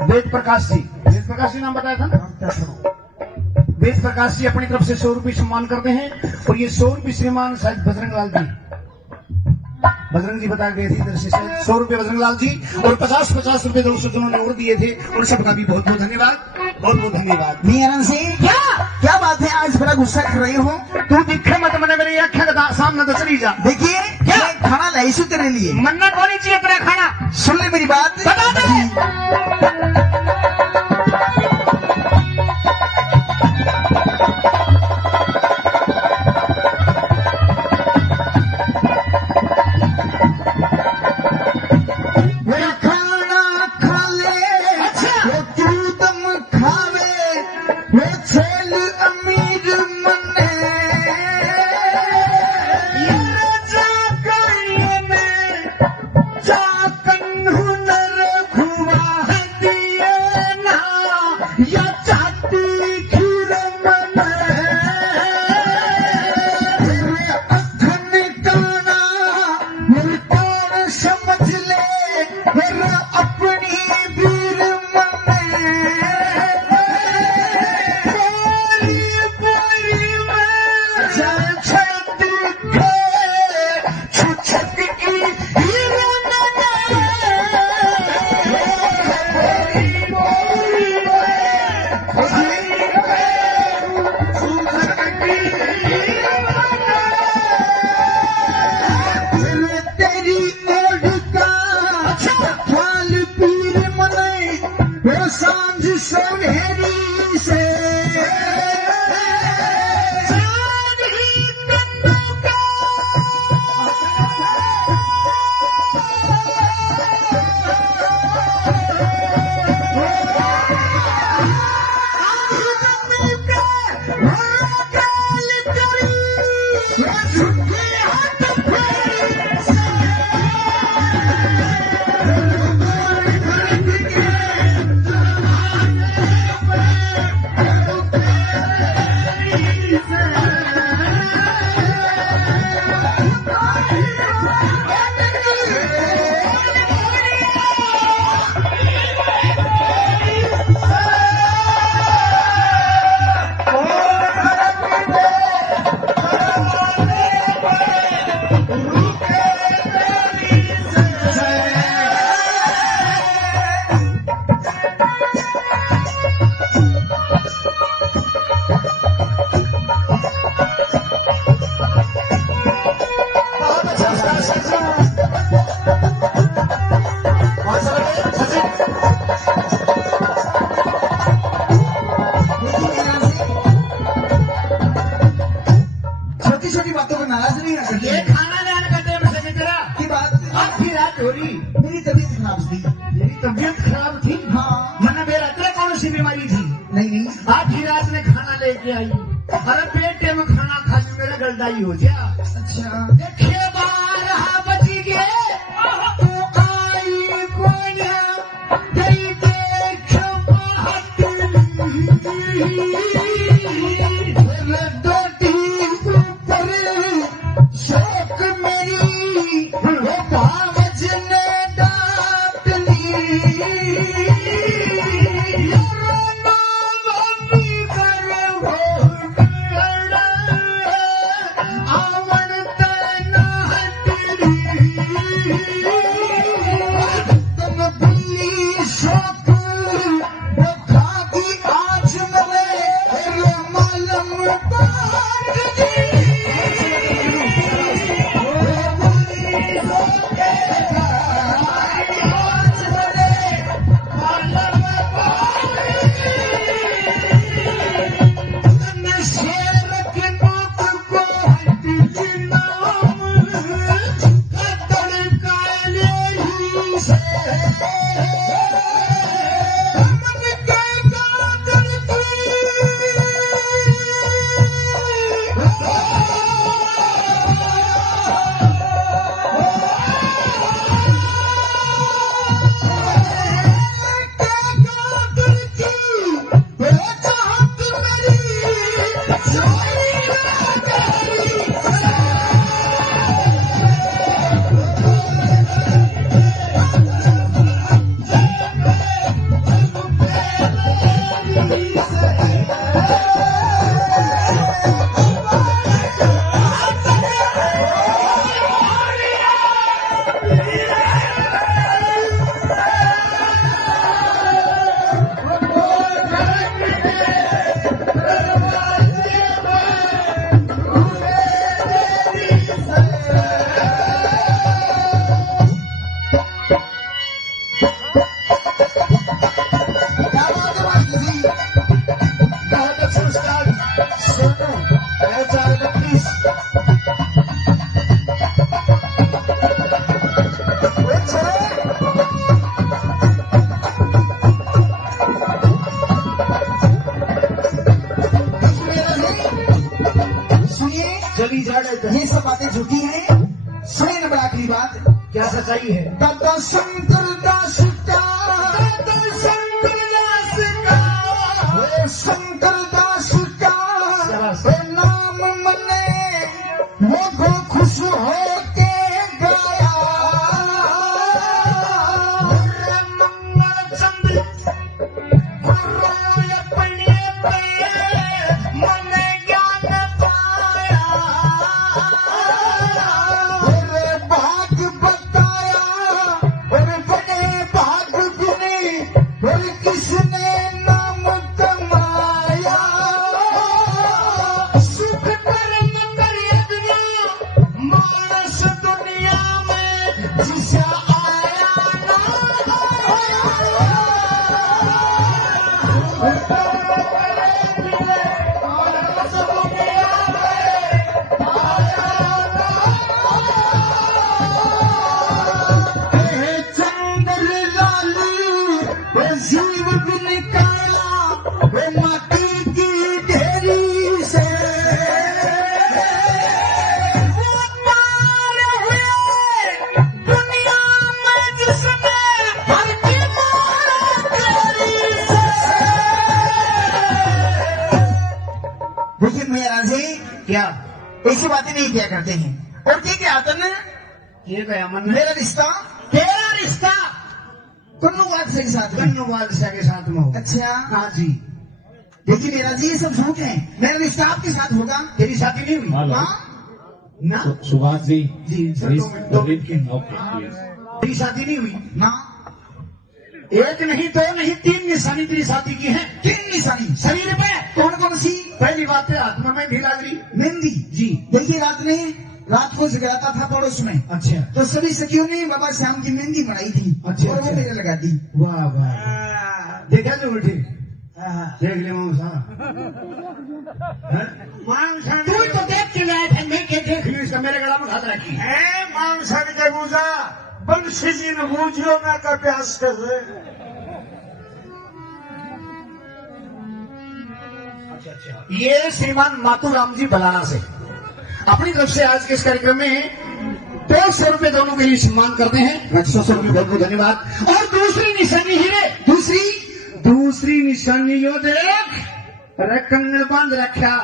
वेद प्रकाश जी नाम बताया था ना, वेद प्रकाश जी अपनी तरफ से 100 रुपये सम्मान करते हैं। और ये 100 रुपये श्रीमान शायद बजरंग लाल जी बता गए थे इधर से 100 रुपये बजरंग लाल जी, और 50 रुपये दोस्तों जिन्होंने और दिए थे उन सबका भी बहुत बहुत धन्यवाद। मीरा सिंह, क्या बात है, आज बड़ा गुस्सा कर रही हो? तू दिखे मत मैंने मेरी आँखें का सामने तो चली जा। देखिए क्या खाना लाई सु तेरे लिए, मन्ना कौन चाहिए तेरा खाना? सुन ले मेरी बात, बता दे। मेरा खाना खा ले, वो तू दम खावे, वो छेल अमीर मने, जाकन हुनर खुआ दिए ना, या चाहती खीर मने, अखन काना मेरे कौन समझ ले, मेरा अपनी वीर मने, बोली में छत खाए, छुछत की हीर तेरी ओढ़ का ख्याल पीर मने, वो सांझ सवेरी से छोटी छोटी बातों को नाराज नहीं रखना ये चाहिए। खाना दान का टाइम से तेरा की बात, आधी रात हो रही, मेरी तबीयत खराब थी। मेरी तबीयत खराब थी। हाँ, मैंने मेरा तेरा कौन सी बीमारी थी? नहीं आधी रात में खाना लेके आई, अरे पेटे में खाना खा ली, मेरा गलदाई हो गया। अच्छा, देखे 12 बज गए, तू आई कोया, गई देख दोटी ऊपर शौक मेरी, वो पावज ने डांट ली, आवन तुम बिल्ली शौक वो खागी आज मरे, मालम बांट दी। सही है। दादा शंकर दास का, दादा शंकर दास का, हे शंकर दास का, हे नाम मने वो खुश हो के गाया। मंगल चंद्र गुरु अपने पे मन ज्ञान पाया। और भाग बताया और बड़े भाग गुने और किसने नाम कमाया। सुख कर्म करे दुनिया मानस दुनिया में जिसे आया ना चंद्र लालू जीव भी निकाला वे माटी की ढेरी से। वो पार हुए दुनिया में जिसने हर की मार तेरी से। देखिए मेरा जी क्या ऐसी बातें नहीं किया करते हैं। और क्या आता ना ये गया मन में? मेरा रिश्ता तेरा रिश्ता कुन्नू बादशाह के साथ में। कन्नू बादशाह के साथ में होगा। अच्छा हाँ जी। देखिए मेरा जी ये सब झूठ है। मेरा रिश्ता आपके साथ होगा। तेरी शादी नहीं हुई? हेलो हाँ ना सुभाष जी जी सर, प्लीज 2 मिनट की। ओके तेरी शादी नहीं हुई? ना एक नहीं, 2 नहीं, 3 निशानी तेरी शादी की है। 3 निशानी शरीर पे कौन कौन सी? पहली बात है हाथ में मेहंदी लग रही। मेहंदी जी। देखिए रात को जगराता था पड़ोस में, अच्छा तो सभी सखियों ने बाबा श्याम की मेहंदी बनाई थी। अच्छा, और वो अच्छा। मेरे लगा दी। वाह वाह, देखा जो बेटे, देख ले मामसा। तू तो देख के लाया था, मैं क्या देख लूँ इसका, मेरे गला में हाथ रखी। मांसन के गुजा बंशी जी ने बूझियो ना का प्यास कर रहे। ये श्रीमान मातूराम जी बलाना से अपनी तरफ से आज के इस कार्यक्रम में 200 रुपए दोनों के लिए सम्मान करते हैं। 100 रुपए बहुत बहुत धन्यवाद। और दूसरी निशानी हीरे, दूसरी निशानी यो देख, अरे कंगन बांध रखा।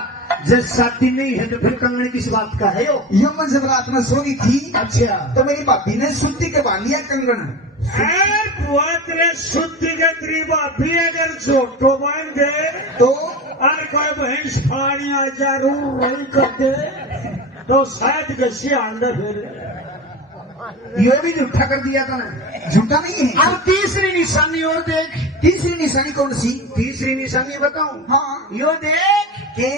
जब शादी नहीं है तो फिर कंगन किस बात का है यो? मैं जब रात में सो रही थी अच्छा तो मेरी भाभी ने सुत्ती के बांध लिया कंगन। तेरे शुद्धि के गरीबा भी अगर छोटो बन गए तो और कोई भैंस पानी जरूर नहीं करते तो शायद कैसे अंदर फिर ये भी झूठा कर दिया था ना। झूठा नहीं है। अब तीसरी निशानी और देख। तीसरी निशानी कौन सी? तीसरी निशानी बताऊं? हाँ यो देख के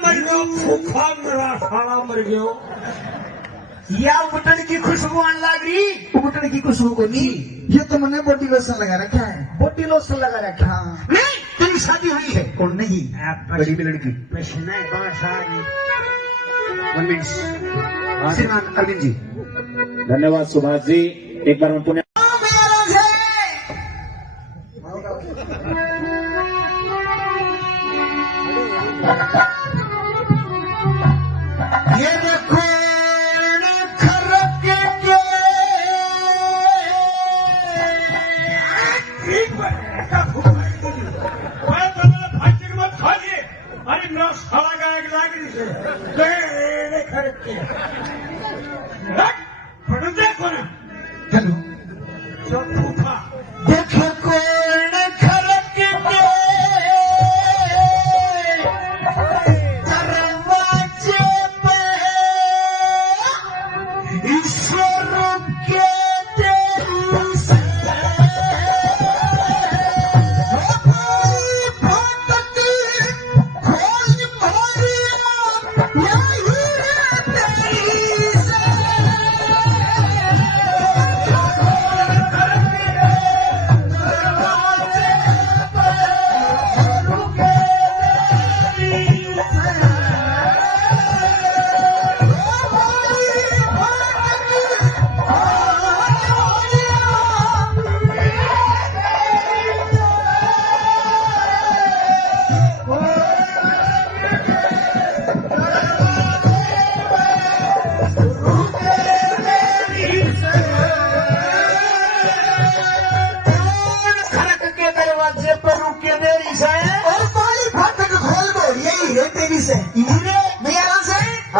मर गयो भूखा मेरा खाना मर गयो। या उबटन की खुशबू आने लगी। उबटने की खुशबू को नहीं, ये तो मैंने बॉडी लोशन लगा रखा है। बॉडी लोशन लगा रखा। हाँ। नहीं, तेरी शादी हुई है। कौन नहीं? गरीब लड़की। पसीने बासारी 1 मिनट। श्रीमान अरविंद जी, धन्यवाद सुभाष जी। एक बार मैं पुण्य ये देखो खरक के अरे नौ साला का एक लागी से खरीद के देखो ना हेलो जो भूखा देखो कौन खरक के दरवाजे पे ईश्वर के तेरू से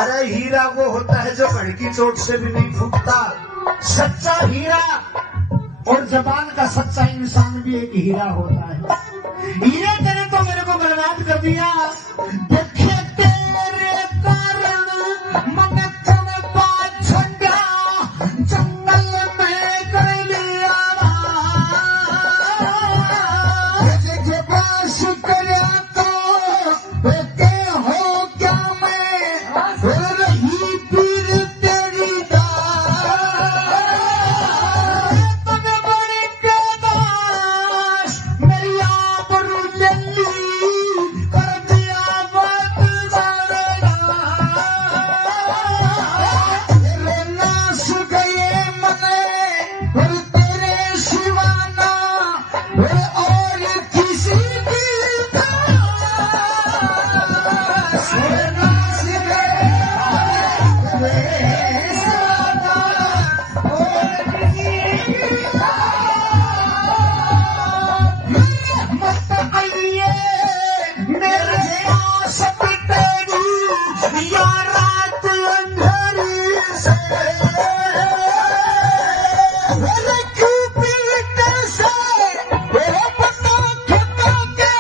अरे हीरा वो होता है जो कण की चोट से भी नहीं फूटता। सच्चा हीरा और जबान का सच्चा इंसान भी एक हीरा होता है। हीरे तेरे तो मेरे को बर्बाद कर दिया। देखे तेरे कारण मन तन बात छंडा जंगल में कर लिया। जब शुक्रिया तो बेटे हो क्या मैं रही पीर तेरी तन बड़ी कैदाश मेरी आबरू जल्दी कर दिया बात तेरे नाश गए मने और तेरे शिवाना और किसी की मत आइए मेरे आसप तेरी या रात अंधेरी से क्यों पीते से पता ठुका के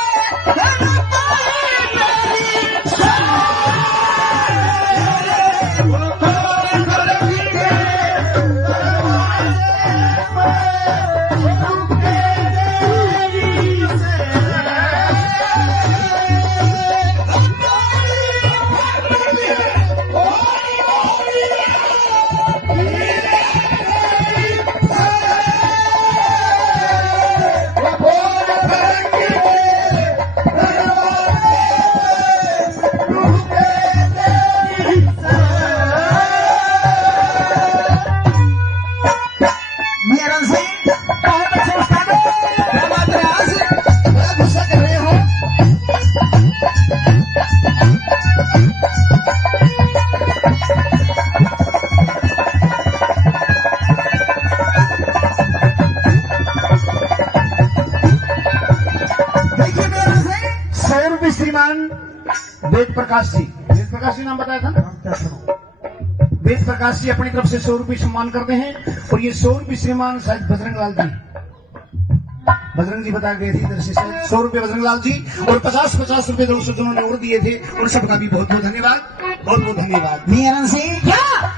श्रीमान वेद प्रकाश जी नाम बताया था ना। वेद प्रकाश जी अपनी तरफ से 100 रुपये सम्मान करते हैं और ये 100 रुपये श्रीमान शायद बजरंग लाल जी बजरंग जी बता गए थे इधर से 100 रुपये बजरंग लाल जी और 50 रुपये 200 जिन्होंने और दिए थे उन सबका भी बहुत बहुत धन्यवाद। मीरा सिंह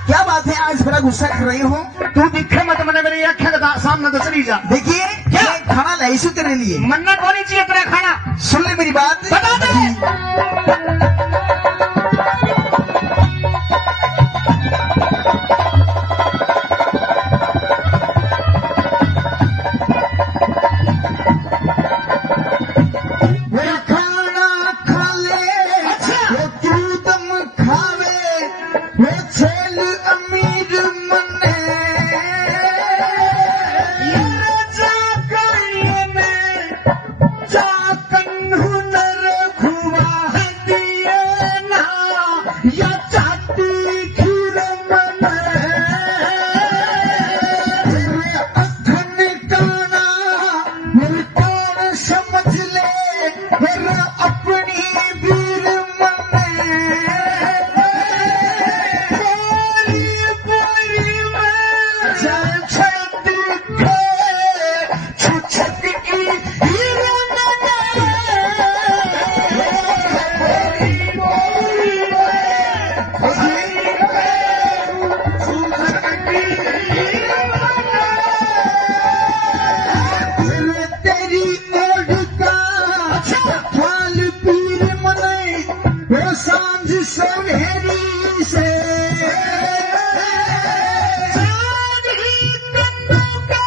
क्या बात है आज बड़ा गुस्सा कर रही हो? तू दिखे मत मैंने मेरी आँखें का सामने तो चली जा। देखिए क्या खाना लाई सु तेरे लिए मन्नत होनी चाहिए तेरा खाना। सुन ले मेरी बात बता दे। मेरा खाना खा ले वो तू दम खावे वो छेल अमीर मने जाकन हुनर खुआ दिए ना या चाटी खीर मने अखन काना मेरे कौन समझ ले मेरा अपनी वीर मने बोली में छत के छुछत की हीर तेरी ओढ़ का ख्याल पीर मने वो सांझ सवेरी से चांद ही कन्नों का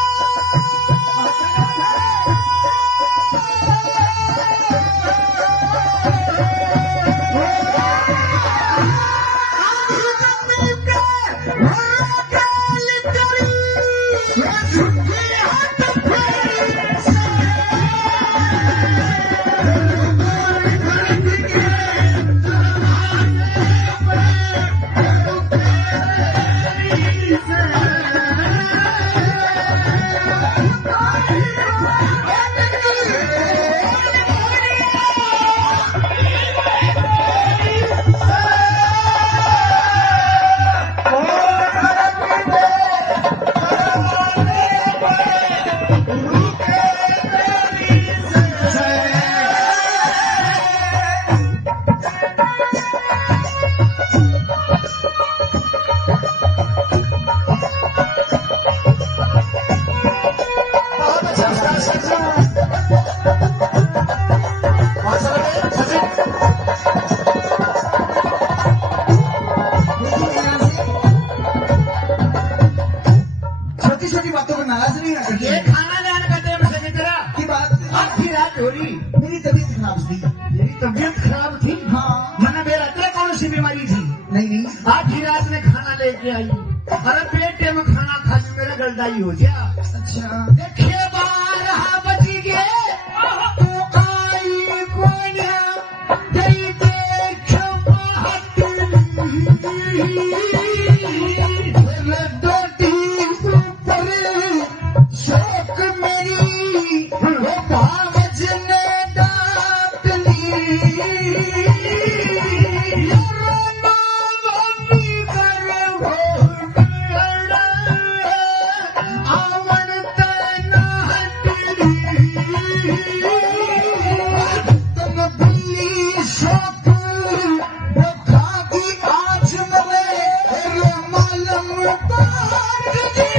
छोटी छोटी बातों पर नाराज नहीं होना ये चाहिए। खाना जान का टाइम से तेरा की बात आधी रात हो रही, मेरी तबीयत खराब थी। मेरी तबीयत खराब थी। हाँ मैंने मेरा तेरा कौन सी बीमारी थी? नहीं आधी रात में खाना लेके आई, अरे पेट में खाना खा ली, मेरे गलदाई हो गया। अच्छा देखिए 12 बज गए, तू आई कोनिया, गई देख शौक मेरी वो भावज ने डांट ली। तुम दिल्ली शौक वो खागी आज मरे मालम बांट दी।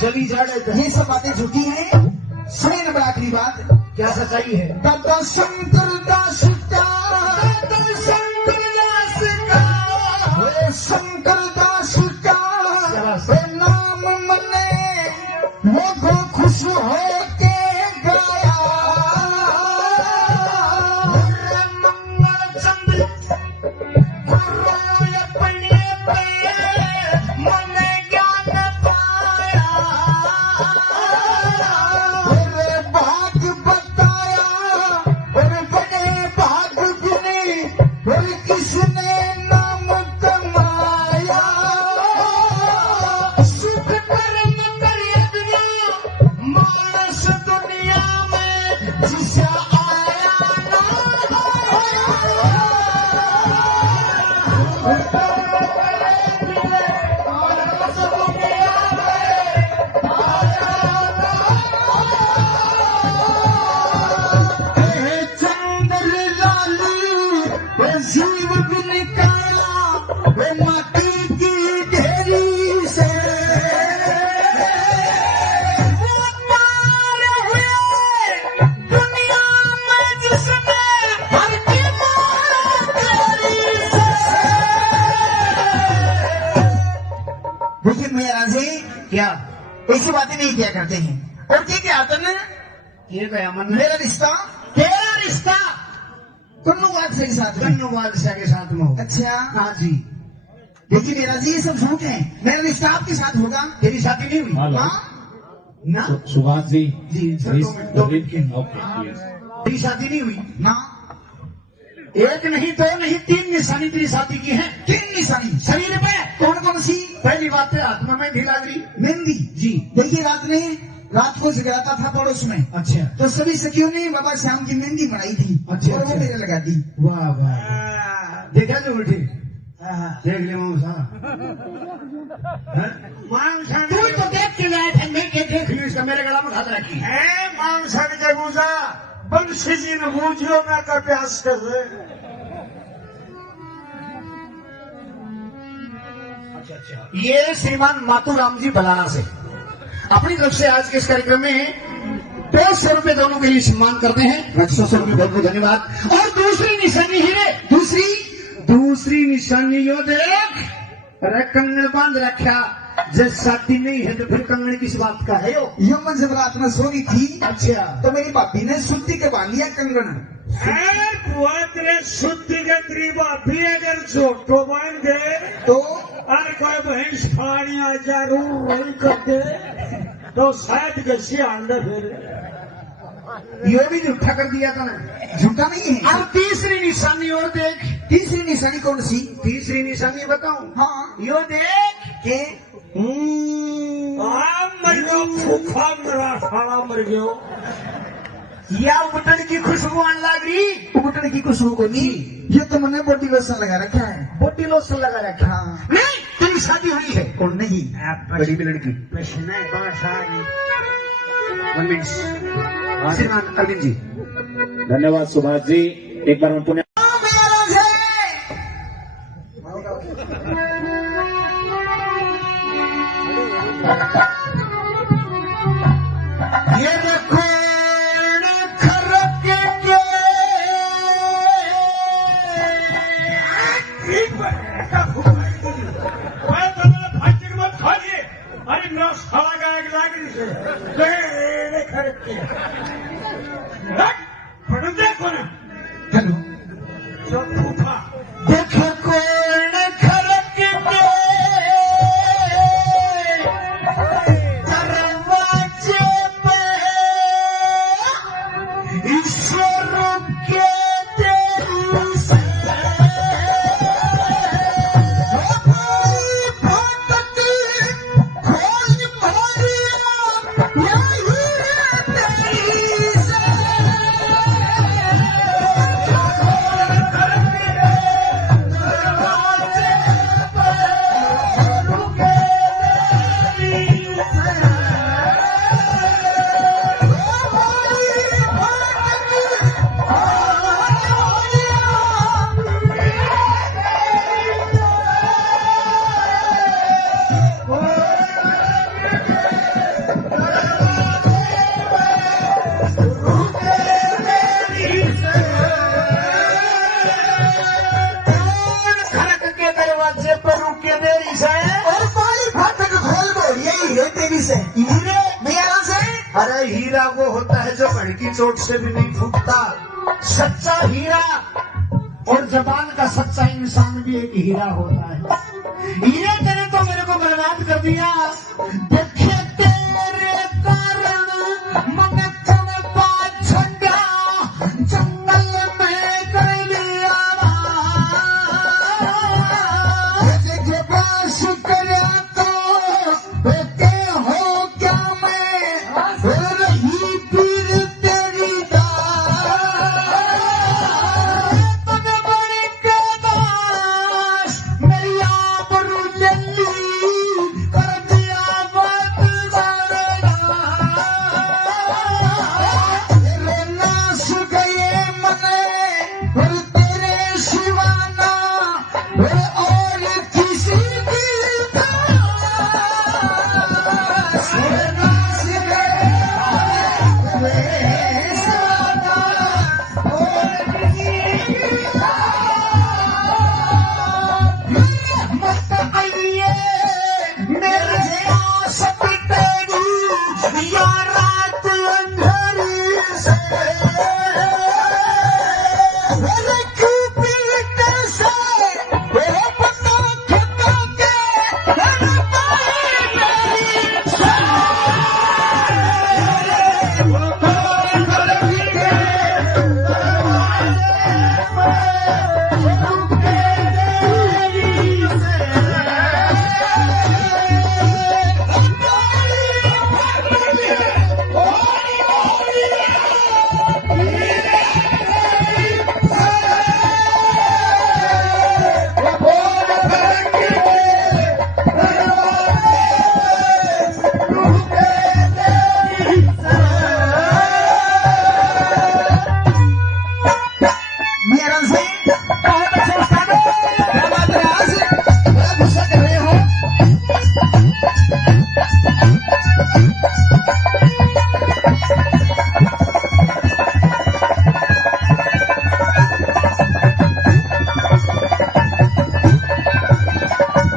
चली जा रहे ये सब बातें झूठी हैं। सुनिए नंबर आखिरी बात, क्या सच्चाई है? दादा शंकर दास का, दादा शंकर दास का, वो शंकर दास का वो नाम मने वो को खुश हो के गाया। मंगल चंद्र गुरु अपने पे मन ज्ञान पाया। और भाग बताया और बड़े भाग गुने और किसने नाम कमाया। सुख कर्म करे बिना मानस दुनिया में जिसे आया ना चंद्र लाली जीव भी निकाला वे माटी की ढेरी से। वो पार हुए दुनिया में जिसने हर की मौत तेरी से। देखिए मेरा जी क्या ऐसी बातें नहीं किया करते हैं। और क्या आता ना ये गया मन में? मेरा रिश्ता तेरा रिश्ता कुल्लू बादशाह के साथ में। गन्नू बादशाह के साथ में हो। अच्छा हाँ जी। देखिए मेरा जी ये सब झूठ है। मेरा रिश्ता आपके साथ होगा। तेरी शादी नहीं हुई? हेलो हाँ ना सुभाष जी जी, सर, please, 2 मिनट के। Okay yes. तेरी शादी नहीं हुई? ना एक नहीं, 2 नहीं, 3 निशानी तेरी शादी की है। 3 निशानी शरीर पे कौन कौन सी? पहली बात है हाथ में मेहंदी लग रही। मेहंदी जी। देखिए रात को जगराता था पड़ोस में, अच्छा तो सभी सखियों ने बाबा श्याम की मेहंदी बनाई थी। अच्छा, और वो अच्छा। मेरे लगा दी। वाह वाह, देखा जो उल्टी देख ले मामसा। मांग तू तो देख के लाया था इसका मेरे गला में हाथ रखी है मांसक जगूजा बंशी जी ने बूझियो ना का प्यास कर दे। ये श्रीमान मातूराम जी बलाना से अपनी तरफ से आज के इस कार्यक्रम में 200 रुपए दोनों के लिए सम्मान करते हैं। 100 रुपए बहुत बहुत धन्यवाद। और दूसरी निशानी हीरे दूसरी निशानी यो देख, अरे कंगन बांध रखा, जब शादी नहीं है तो फिर कंगन किस बात का है यो मैं जब रात में सो रही थी अच्छा तो मेरी भाभी ने सुत्ती के बांध लिया कंगन। तेरे शुद्धि के तेरी भाभी अगर छोटो बांध दे तो और कोई भैंस फाड़िया जरूर वही कर दे तो शायद कैसे आंदर फिर ये भी झूठा कर दिया था ना। झूठा नहीं है। अब तीसरी निशानी और देख। तीसरी निशानी कौन सी? तीसरी निशानी बताऊं? हाँ यो देख के मर गयो भूखा मेरा साला मर गयो। या बटन की खुशबू आने लग रही। बटन की खुशबू को नहीं, ये तो मैंने बॉडी लोशन लगा रखा है। बॉडी लोशन लगा रखा। हाँ। नहीं तेरी शादी हुई है। कौन नहीं? बड़ी भी लड़की। पसीने बासारी 1 मिनट श्रीमान अरविंद जी। धन्यवाद सुभाष जी। एक बार हम पुण्य ये देखो खरक के अरे नौ साला का एक लागी से खरीद देखो ना हेलो जो भूखा देखो कौन खरक के दरवाजे पे ईश्वर के तेरी से अरे हीरा वो होता है जो कण की चोट से भी नहीं फूटता। सच्चा हीरा और जबान का सच्चा इंसान भी एक हीरा होता है। हीरे तेरे तो मेरे को बर्बाद कर दिया। देखे तेरे कारण मन कनपा झंडा जंगल में कर लिया। शुक्र तो बेटे हो क्या मैं रही पीर तेरी तन बड़ी के दास मेरी आबरू जल्दी कर दिया बात सारे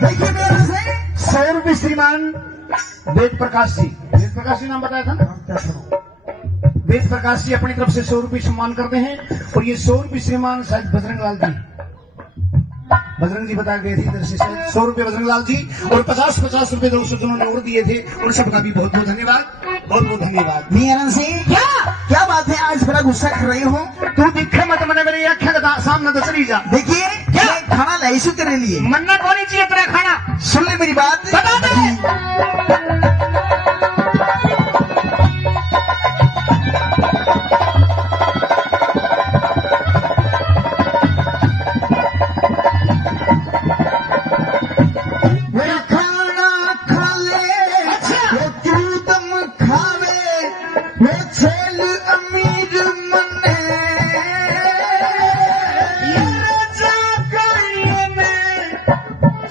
देखिए मेरे से 100 रुपये श्रीमान वेद प्रकाश जी नाम बताया था ना। वेद प्रकाश जी अपनी तरफ से 100 रुपये सम्मान करते हैं और ये 100 रुपये श्रीमान शायद बजरंग लाल जी बता गए थे इधर से 100 रुपये बजरंग लाल जी और 50 रुपये 200 जिन्होंने और दिए थे उन सबका भी बहुत बहुत धन्यवाद। मीरा सिंह क्या बात है, आज बड़ा गुस्सा कर रहे हो? तू दिखे मत मैंने मेरी अखियां का सामने तो चली जा। देखिए क्या खाना लाइसू तेरे लिए, मन्ना कौन चाहिए तेरा खाना? सुन ले मेरी बात। बता दे। मेरा खाना खा ले, वो तू दम खावे, वो छेल अमीर मने, ये जाकर में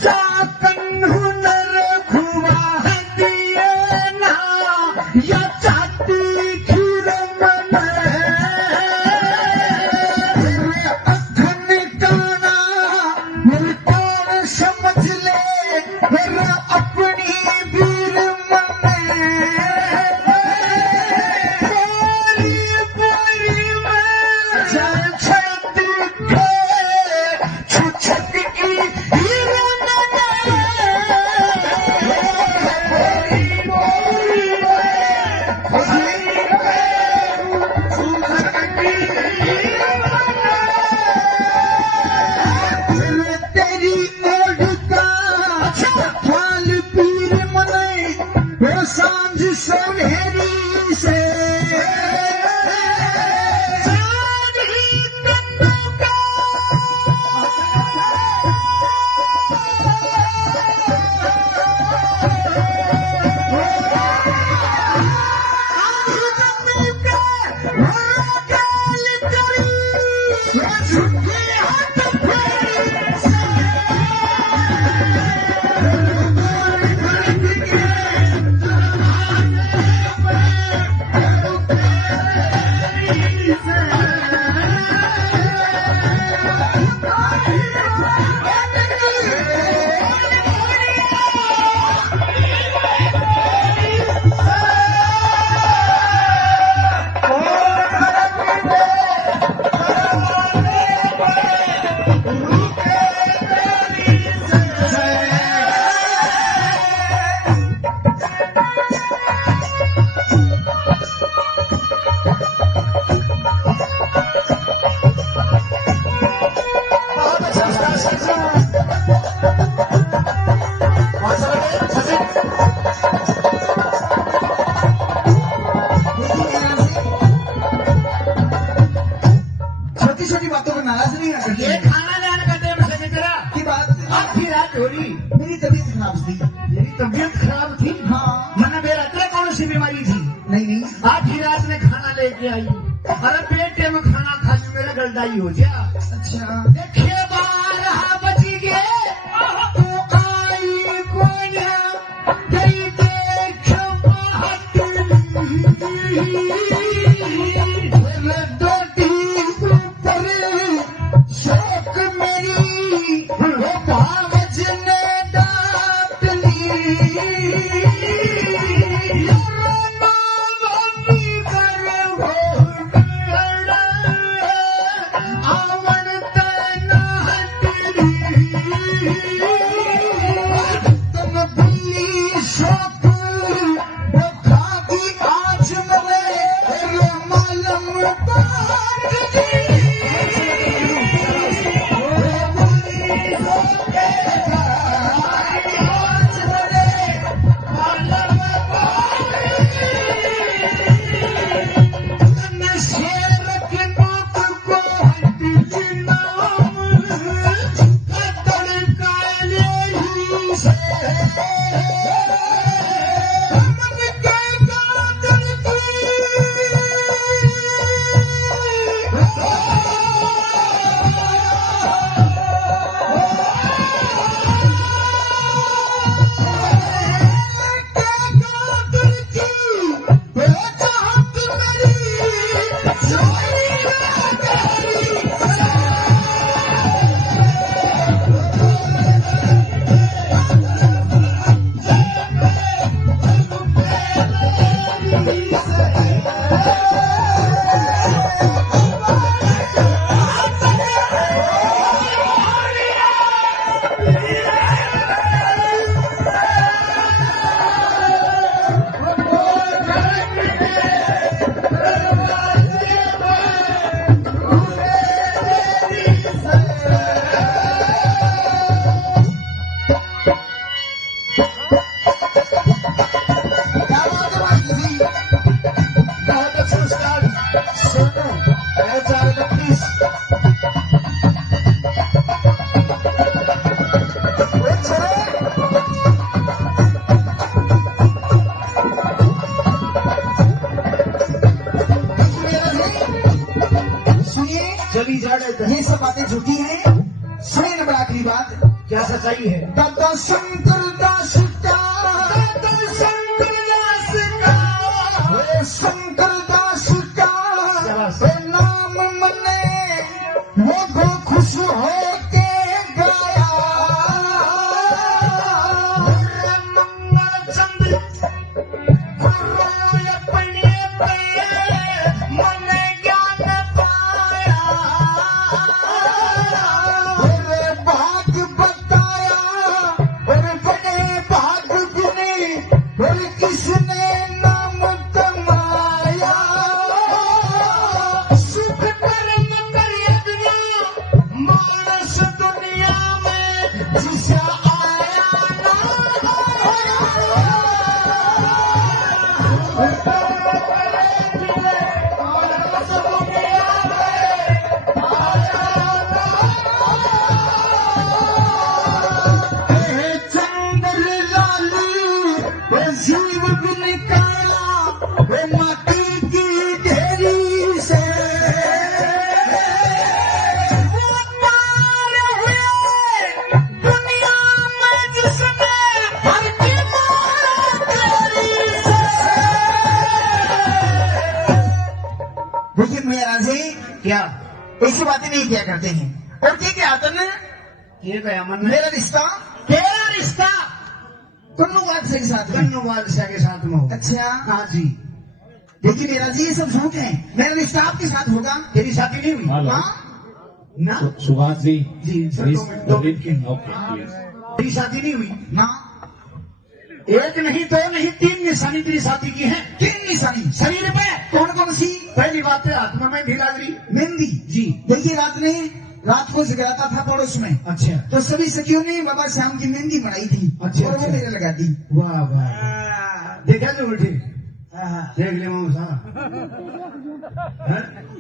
जाकन हुनर खुआ दिए ना, या चाटी खीर मने, मेरे अखन काना मेरे कौन समझ ले, मेरा अपनी वीर मने, बोली में छत के छुछत की हीर मने, बोली में तेरी ओढ़ का ख्याल पीर मने, वो सांझ सुनहरी से चांद ही कन्नों का छोटी छोटी बातों पर नाराज नहीं होना ये चाहिए। खाना जाने का टाइम से तेरा की बात आधी रात हो रही, मेरी तबीयत खराब थी। मेरी तबीयत खराब थी। हाँ मैंने मेरा तेरा कौन सी बीमारी थी? नहीं आधी रात में खाना लेके आई, अरे पेटे में खाना खा के मेरा गलदाई हो गया। अच्छा देखिए 12 बज गए तू आई कोया तेरी देख बात डोटी ऊपर शौक मेरी वो भावज ने डांट ली, आवण तेना चली जा रहे ये सब बातें झूठी हैं। सुनिए नंबर आखिरी बात, क्या सच्चाई है? दादा शंकर दास का, दादा शंकर दास का, हे शंकर दास का, हे नाम मने वो को खुश हो के गाया। मंगल चंद्र गुरु अपने पे मन ज्ञान पाया। और भाग बताया और बड़े भाग गुने और किसने नाम कमाया। सुख कर्म करे बिना मानस दुनिया में जिसे आया ना चंद्र लाली जीव भी निकाला वे माटी की ढेरी से। वो पार हुए दुनिया में जिसने हर की मार तेरी से। देखिए मेरा जी क्या ऐसी बातें नहीं किया करते हैं। और क्या आता ना ये गया मन में? मेरा रिश्ता तेरा रिश्ता कुल्लू बादशाह के साथ में। कन्नू बादशाह के साथ में हो। अच्छा हाँ जी। देखिए मेरा जी ये सब झूठ है। मेरा रिश्ता आपके साथ होगा। तेरी शादी नहीं हुई? हेलो हाँ ना सुभाष जी जी, सर, प्लीज 2 मिनट की। Okay please. तेरी शादी नहीं हुई? ना एक नहीं, 2 नहीं, 3 निशानी तेरी शादी की है। 3 निशानी शरीर पे कौन कौन सी? पहली बात है हाथ में मेहंदी लग रही। मेहंदी जी। देखिए रात को जगराता था पड़ोस में, अच्छा तो सभी सखियों ने बाबा श्याम की मेहंदी बनाई थी। अच्छा, और वो अच्छा। मेरे लगा दी। वाह वाह, देखा जो उल्टी देख ले मामसा।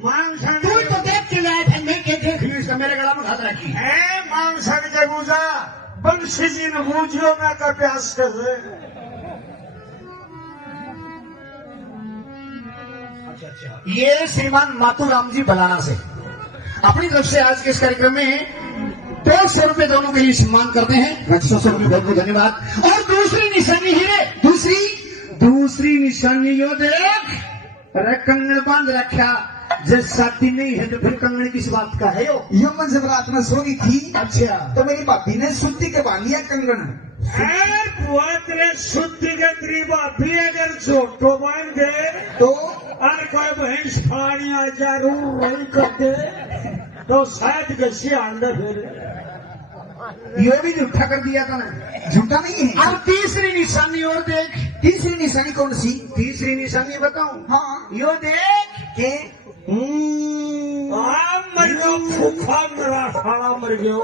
मानसा तू तो देख के लाया था, मैं के देख ली इसका मेरे गला में हाथ रखी। मानसा के गुजा बंशी जी ने बूझियो मैं का प्यास कर रहे। अच्छा, ये श्रीमान मातूराम जी बलाना से अपनी तरफ से आज के इस कार्यक्रम में 200 रुपए दोनों के लिए सम्मान करते हैं। 100 रुपए बहुत बहुत धन्यवाद। और दूसरी निशानी हीरे, दूसरी निशानी यो देख, अरे कंगन बांध रखा। जब शादी नहीं है तो फिर कंगन किस बात का है? यो मैं जब रात में सो रही थी, अच्छा तो मेरी भाभी ने सुत्ती के बांध लिया कंगन। तेरे शुद्धि के त्रिबा भी अगर छोटो बन गए तो और कोई भैंस फाड़िया जरूर वही कर दे तो शायद कैसे अंदर फिर ये भी झूठा कर दिया था ना। झूठा नहीं है। अब तीसरी निशानी और देख। तीसरी निशानी कौन सी? तीसरी निशानी बताऊं? हाँ यो देख के मर गयो फूफा मेरा साला मर गयो।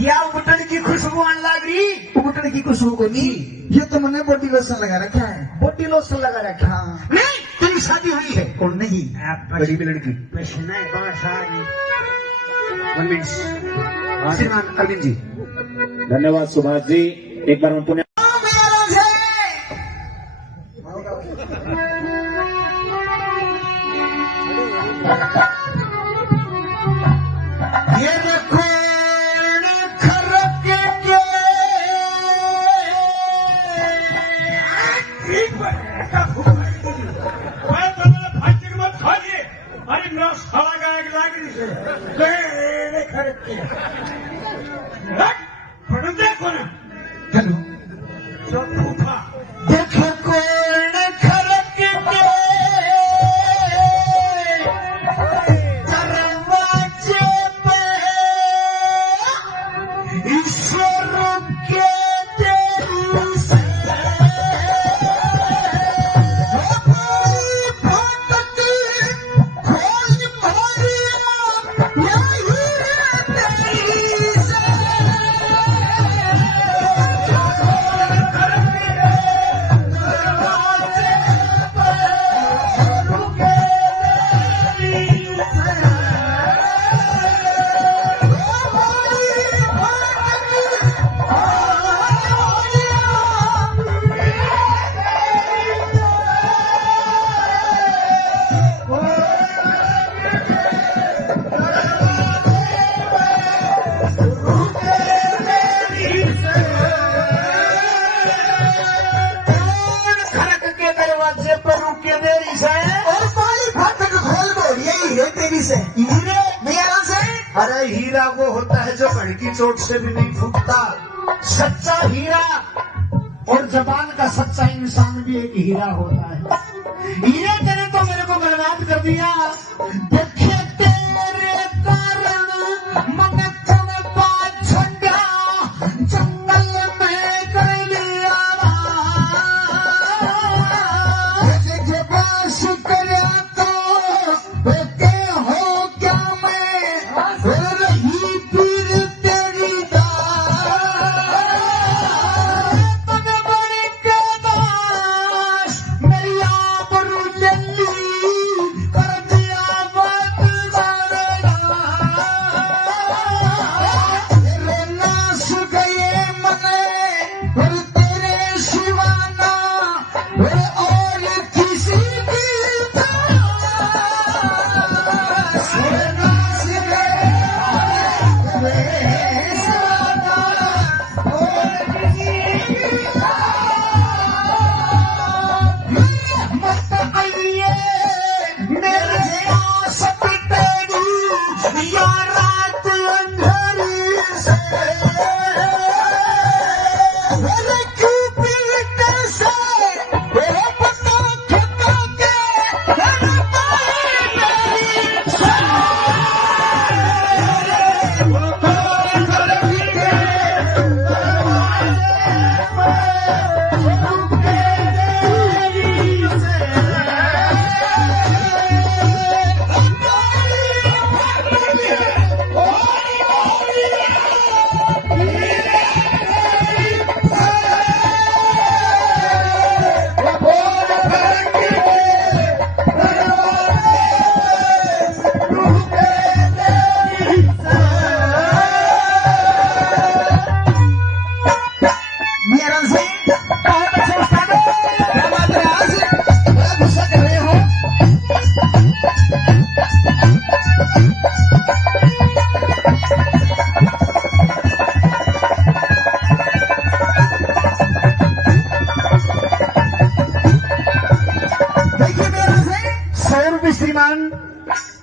या उबटन की खुशबू आने लगी। उबटन की खुशबू को नहीं, ये तो मैंने बॉडी लोशन लगा रखा है। बॉडी लोशन लगा रखा। हाँ। नहीं, तेरी शादी हुई है। और नहीं बड़ी भी लड़की। पसीने का सारी 1 मिनट। श्रीमान अरविंद जी, धन्यवाद सुभाष जी। एक बार मैं पुण्य ये देखो खरक के फाइटिंग मत खाइए। अरे मेरा साला का एक लागी से देखो ना हेलो जो फूफा देखो कौन से हीरे मेरा से। अरे हीरा वो होता है जो कण की चोट से भी नहीं फूटता, सच्चा हीरा। और जबान का सच्चा इंसान भी एक हीरा होता है। हीरे तेरे तो मेरे को बर्बाद कर दिया। देखे तेरे कारण मन तन बात झंडा जंगल में कर लिया। जब शुक्र तो होते हो क्या मैं रही फिर तेरी मन बड़ी के दास मेरी आबरू जल्दी कर दिया बात नाश गए मने और तेरे शिवाना और किसी की श्रीमान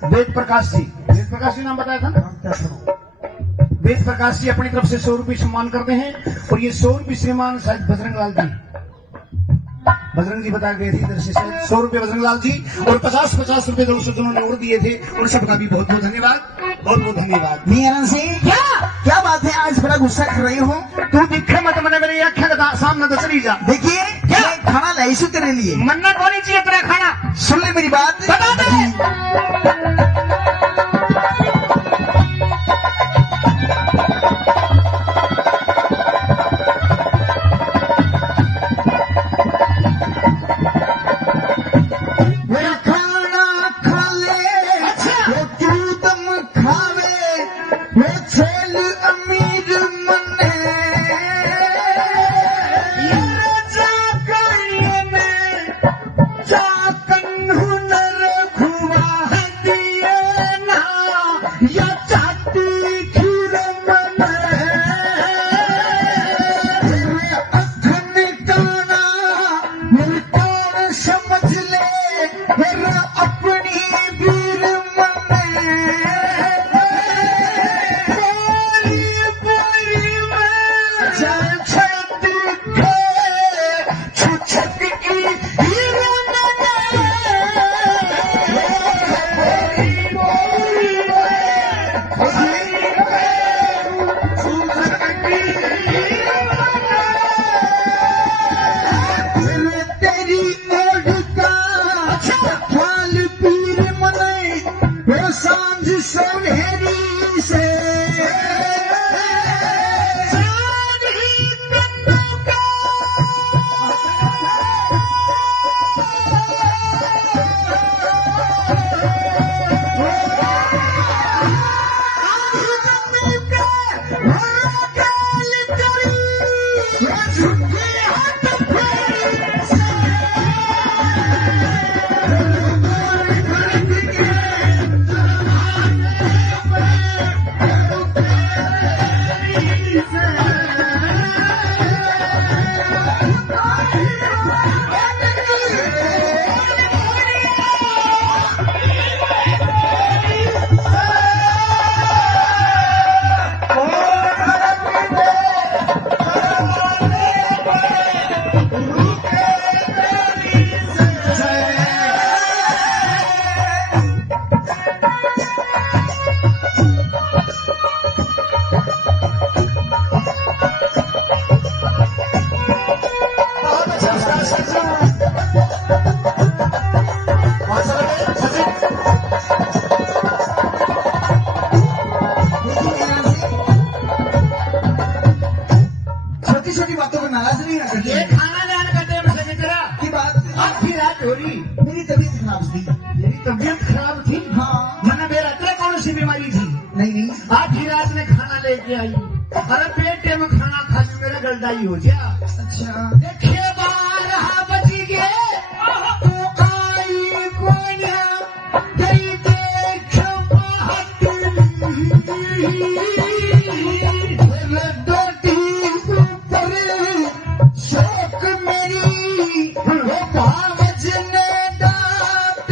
वेद प्रकाश जी नाम बताया था ना। वेद प्रकाश जी अपनी तरफ से 100 रुपये सम्मान करते हैं। और ये 100 रुपये श्रीमान शायद बजरंग लाल जी, बजरंग जी बताया गए थे इधर से शायद 100 रुपये बजरंग लाल जी। और 50 रुपये दोस्तों जिन्होंने और दिए थे उन सबका भी बहुत बहुत धन्यवाद, बहुत बहुत धन्यवाद। मेरा से क्या बात है, आज बड़ा गुस्सा कर रही हो? तू दिखे मत मैंने मेरी अखियां का सामने तो चली जा। देखिए क्या खाना लाई सु तेरे लिए, मन्नत होनी चाहिए तेरा खाना। सुन ले मेरी बात, बता दे। मेरा खाना खा ले, वो तू दम खावे, वो छेल अमीर मने चाकन हुनर खुआ दिए ना या चाटी खीर मने अखन काना मेरी कौन समझ ले मेरा अपनी वीर मने बोली में छत के छुछत की हीर तेरी ओढ़ का कौन सा लगे? सचिन। छोटी छोटी बातों पर नाराज नहीं रहना ये चाहिए। खाना जाने का टाइम से तेरा की बात आखिर रात हो रही, मेरी तबीयत खराब थी। मेरी तबीयत खराब थी। हाँ मैंने मेरा तेरा कौन सी बीमारी थी? नहीं आधी रात में खाना लेके आई, अरे पेटे में खाना खा के मेरा गलदाई हो गया। अच्छा देखिए 12 बज गए, तू आई कोया, गई देख शौक मेरी वो भावज ने डांट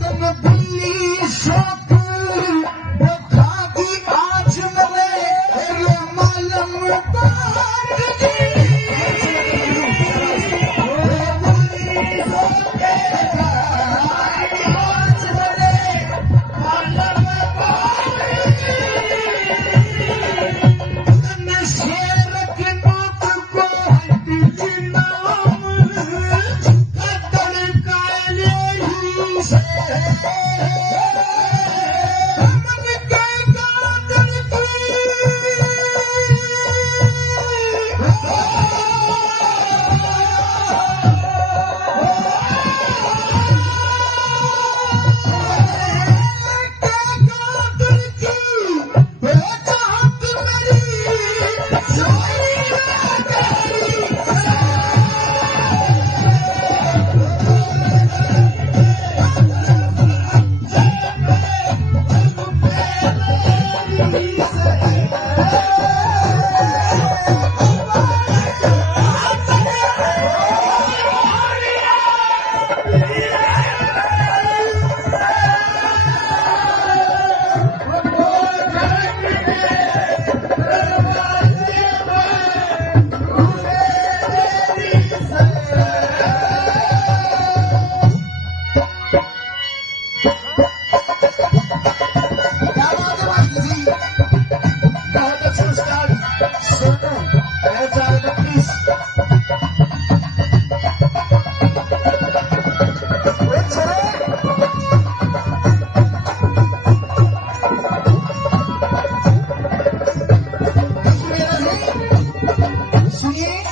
तुम दिल्ली शौक वो खागी आज मरे मालूम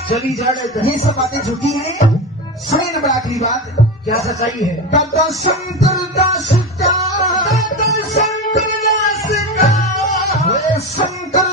चली जाड़े ये सब बातें झूठी हैं। सुनिए नंबर आखिरी बात, क्या सच्चाई है? दादा शंकर दास का, दादा शंकर दास का, शंकर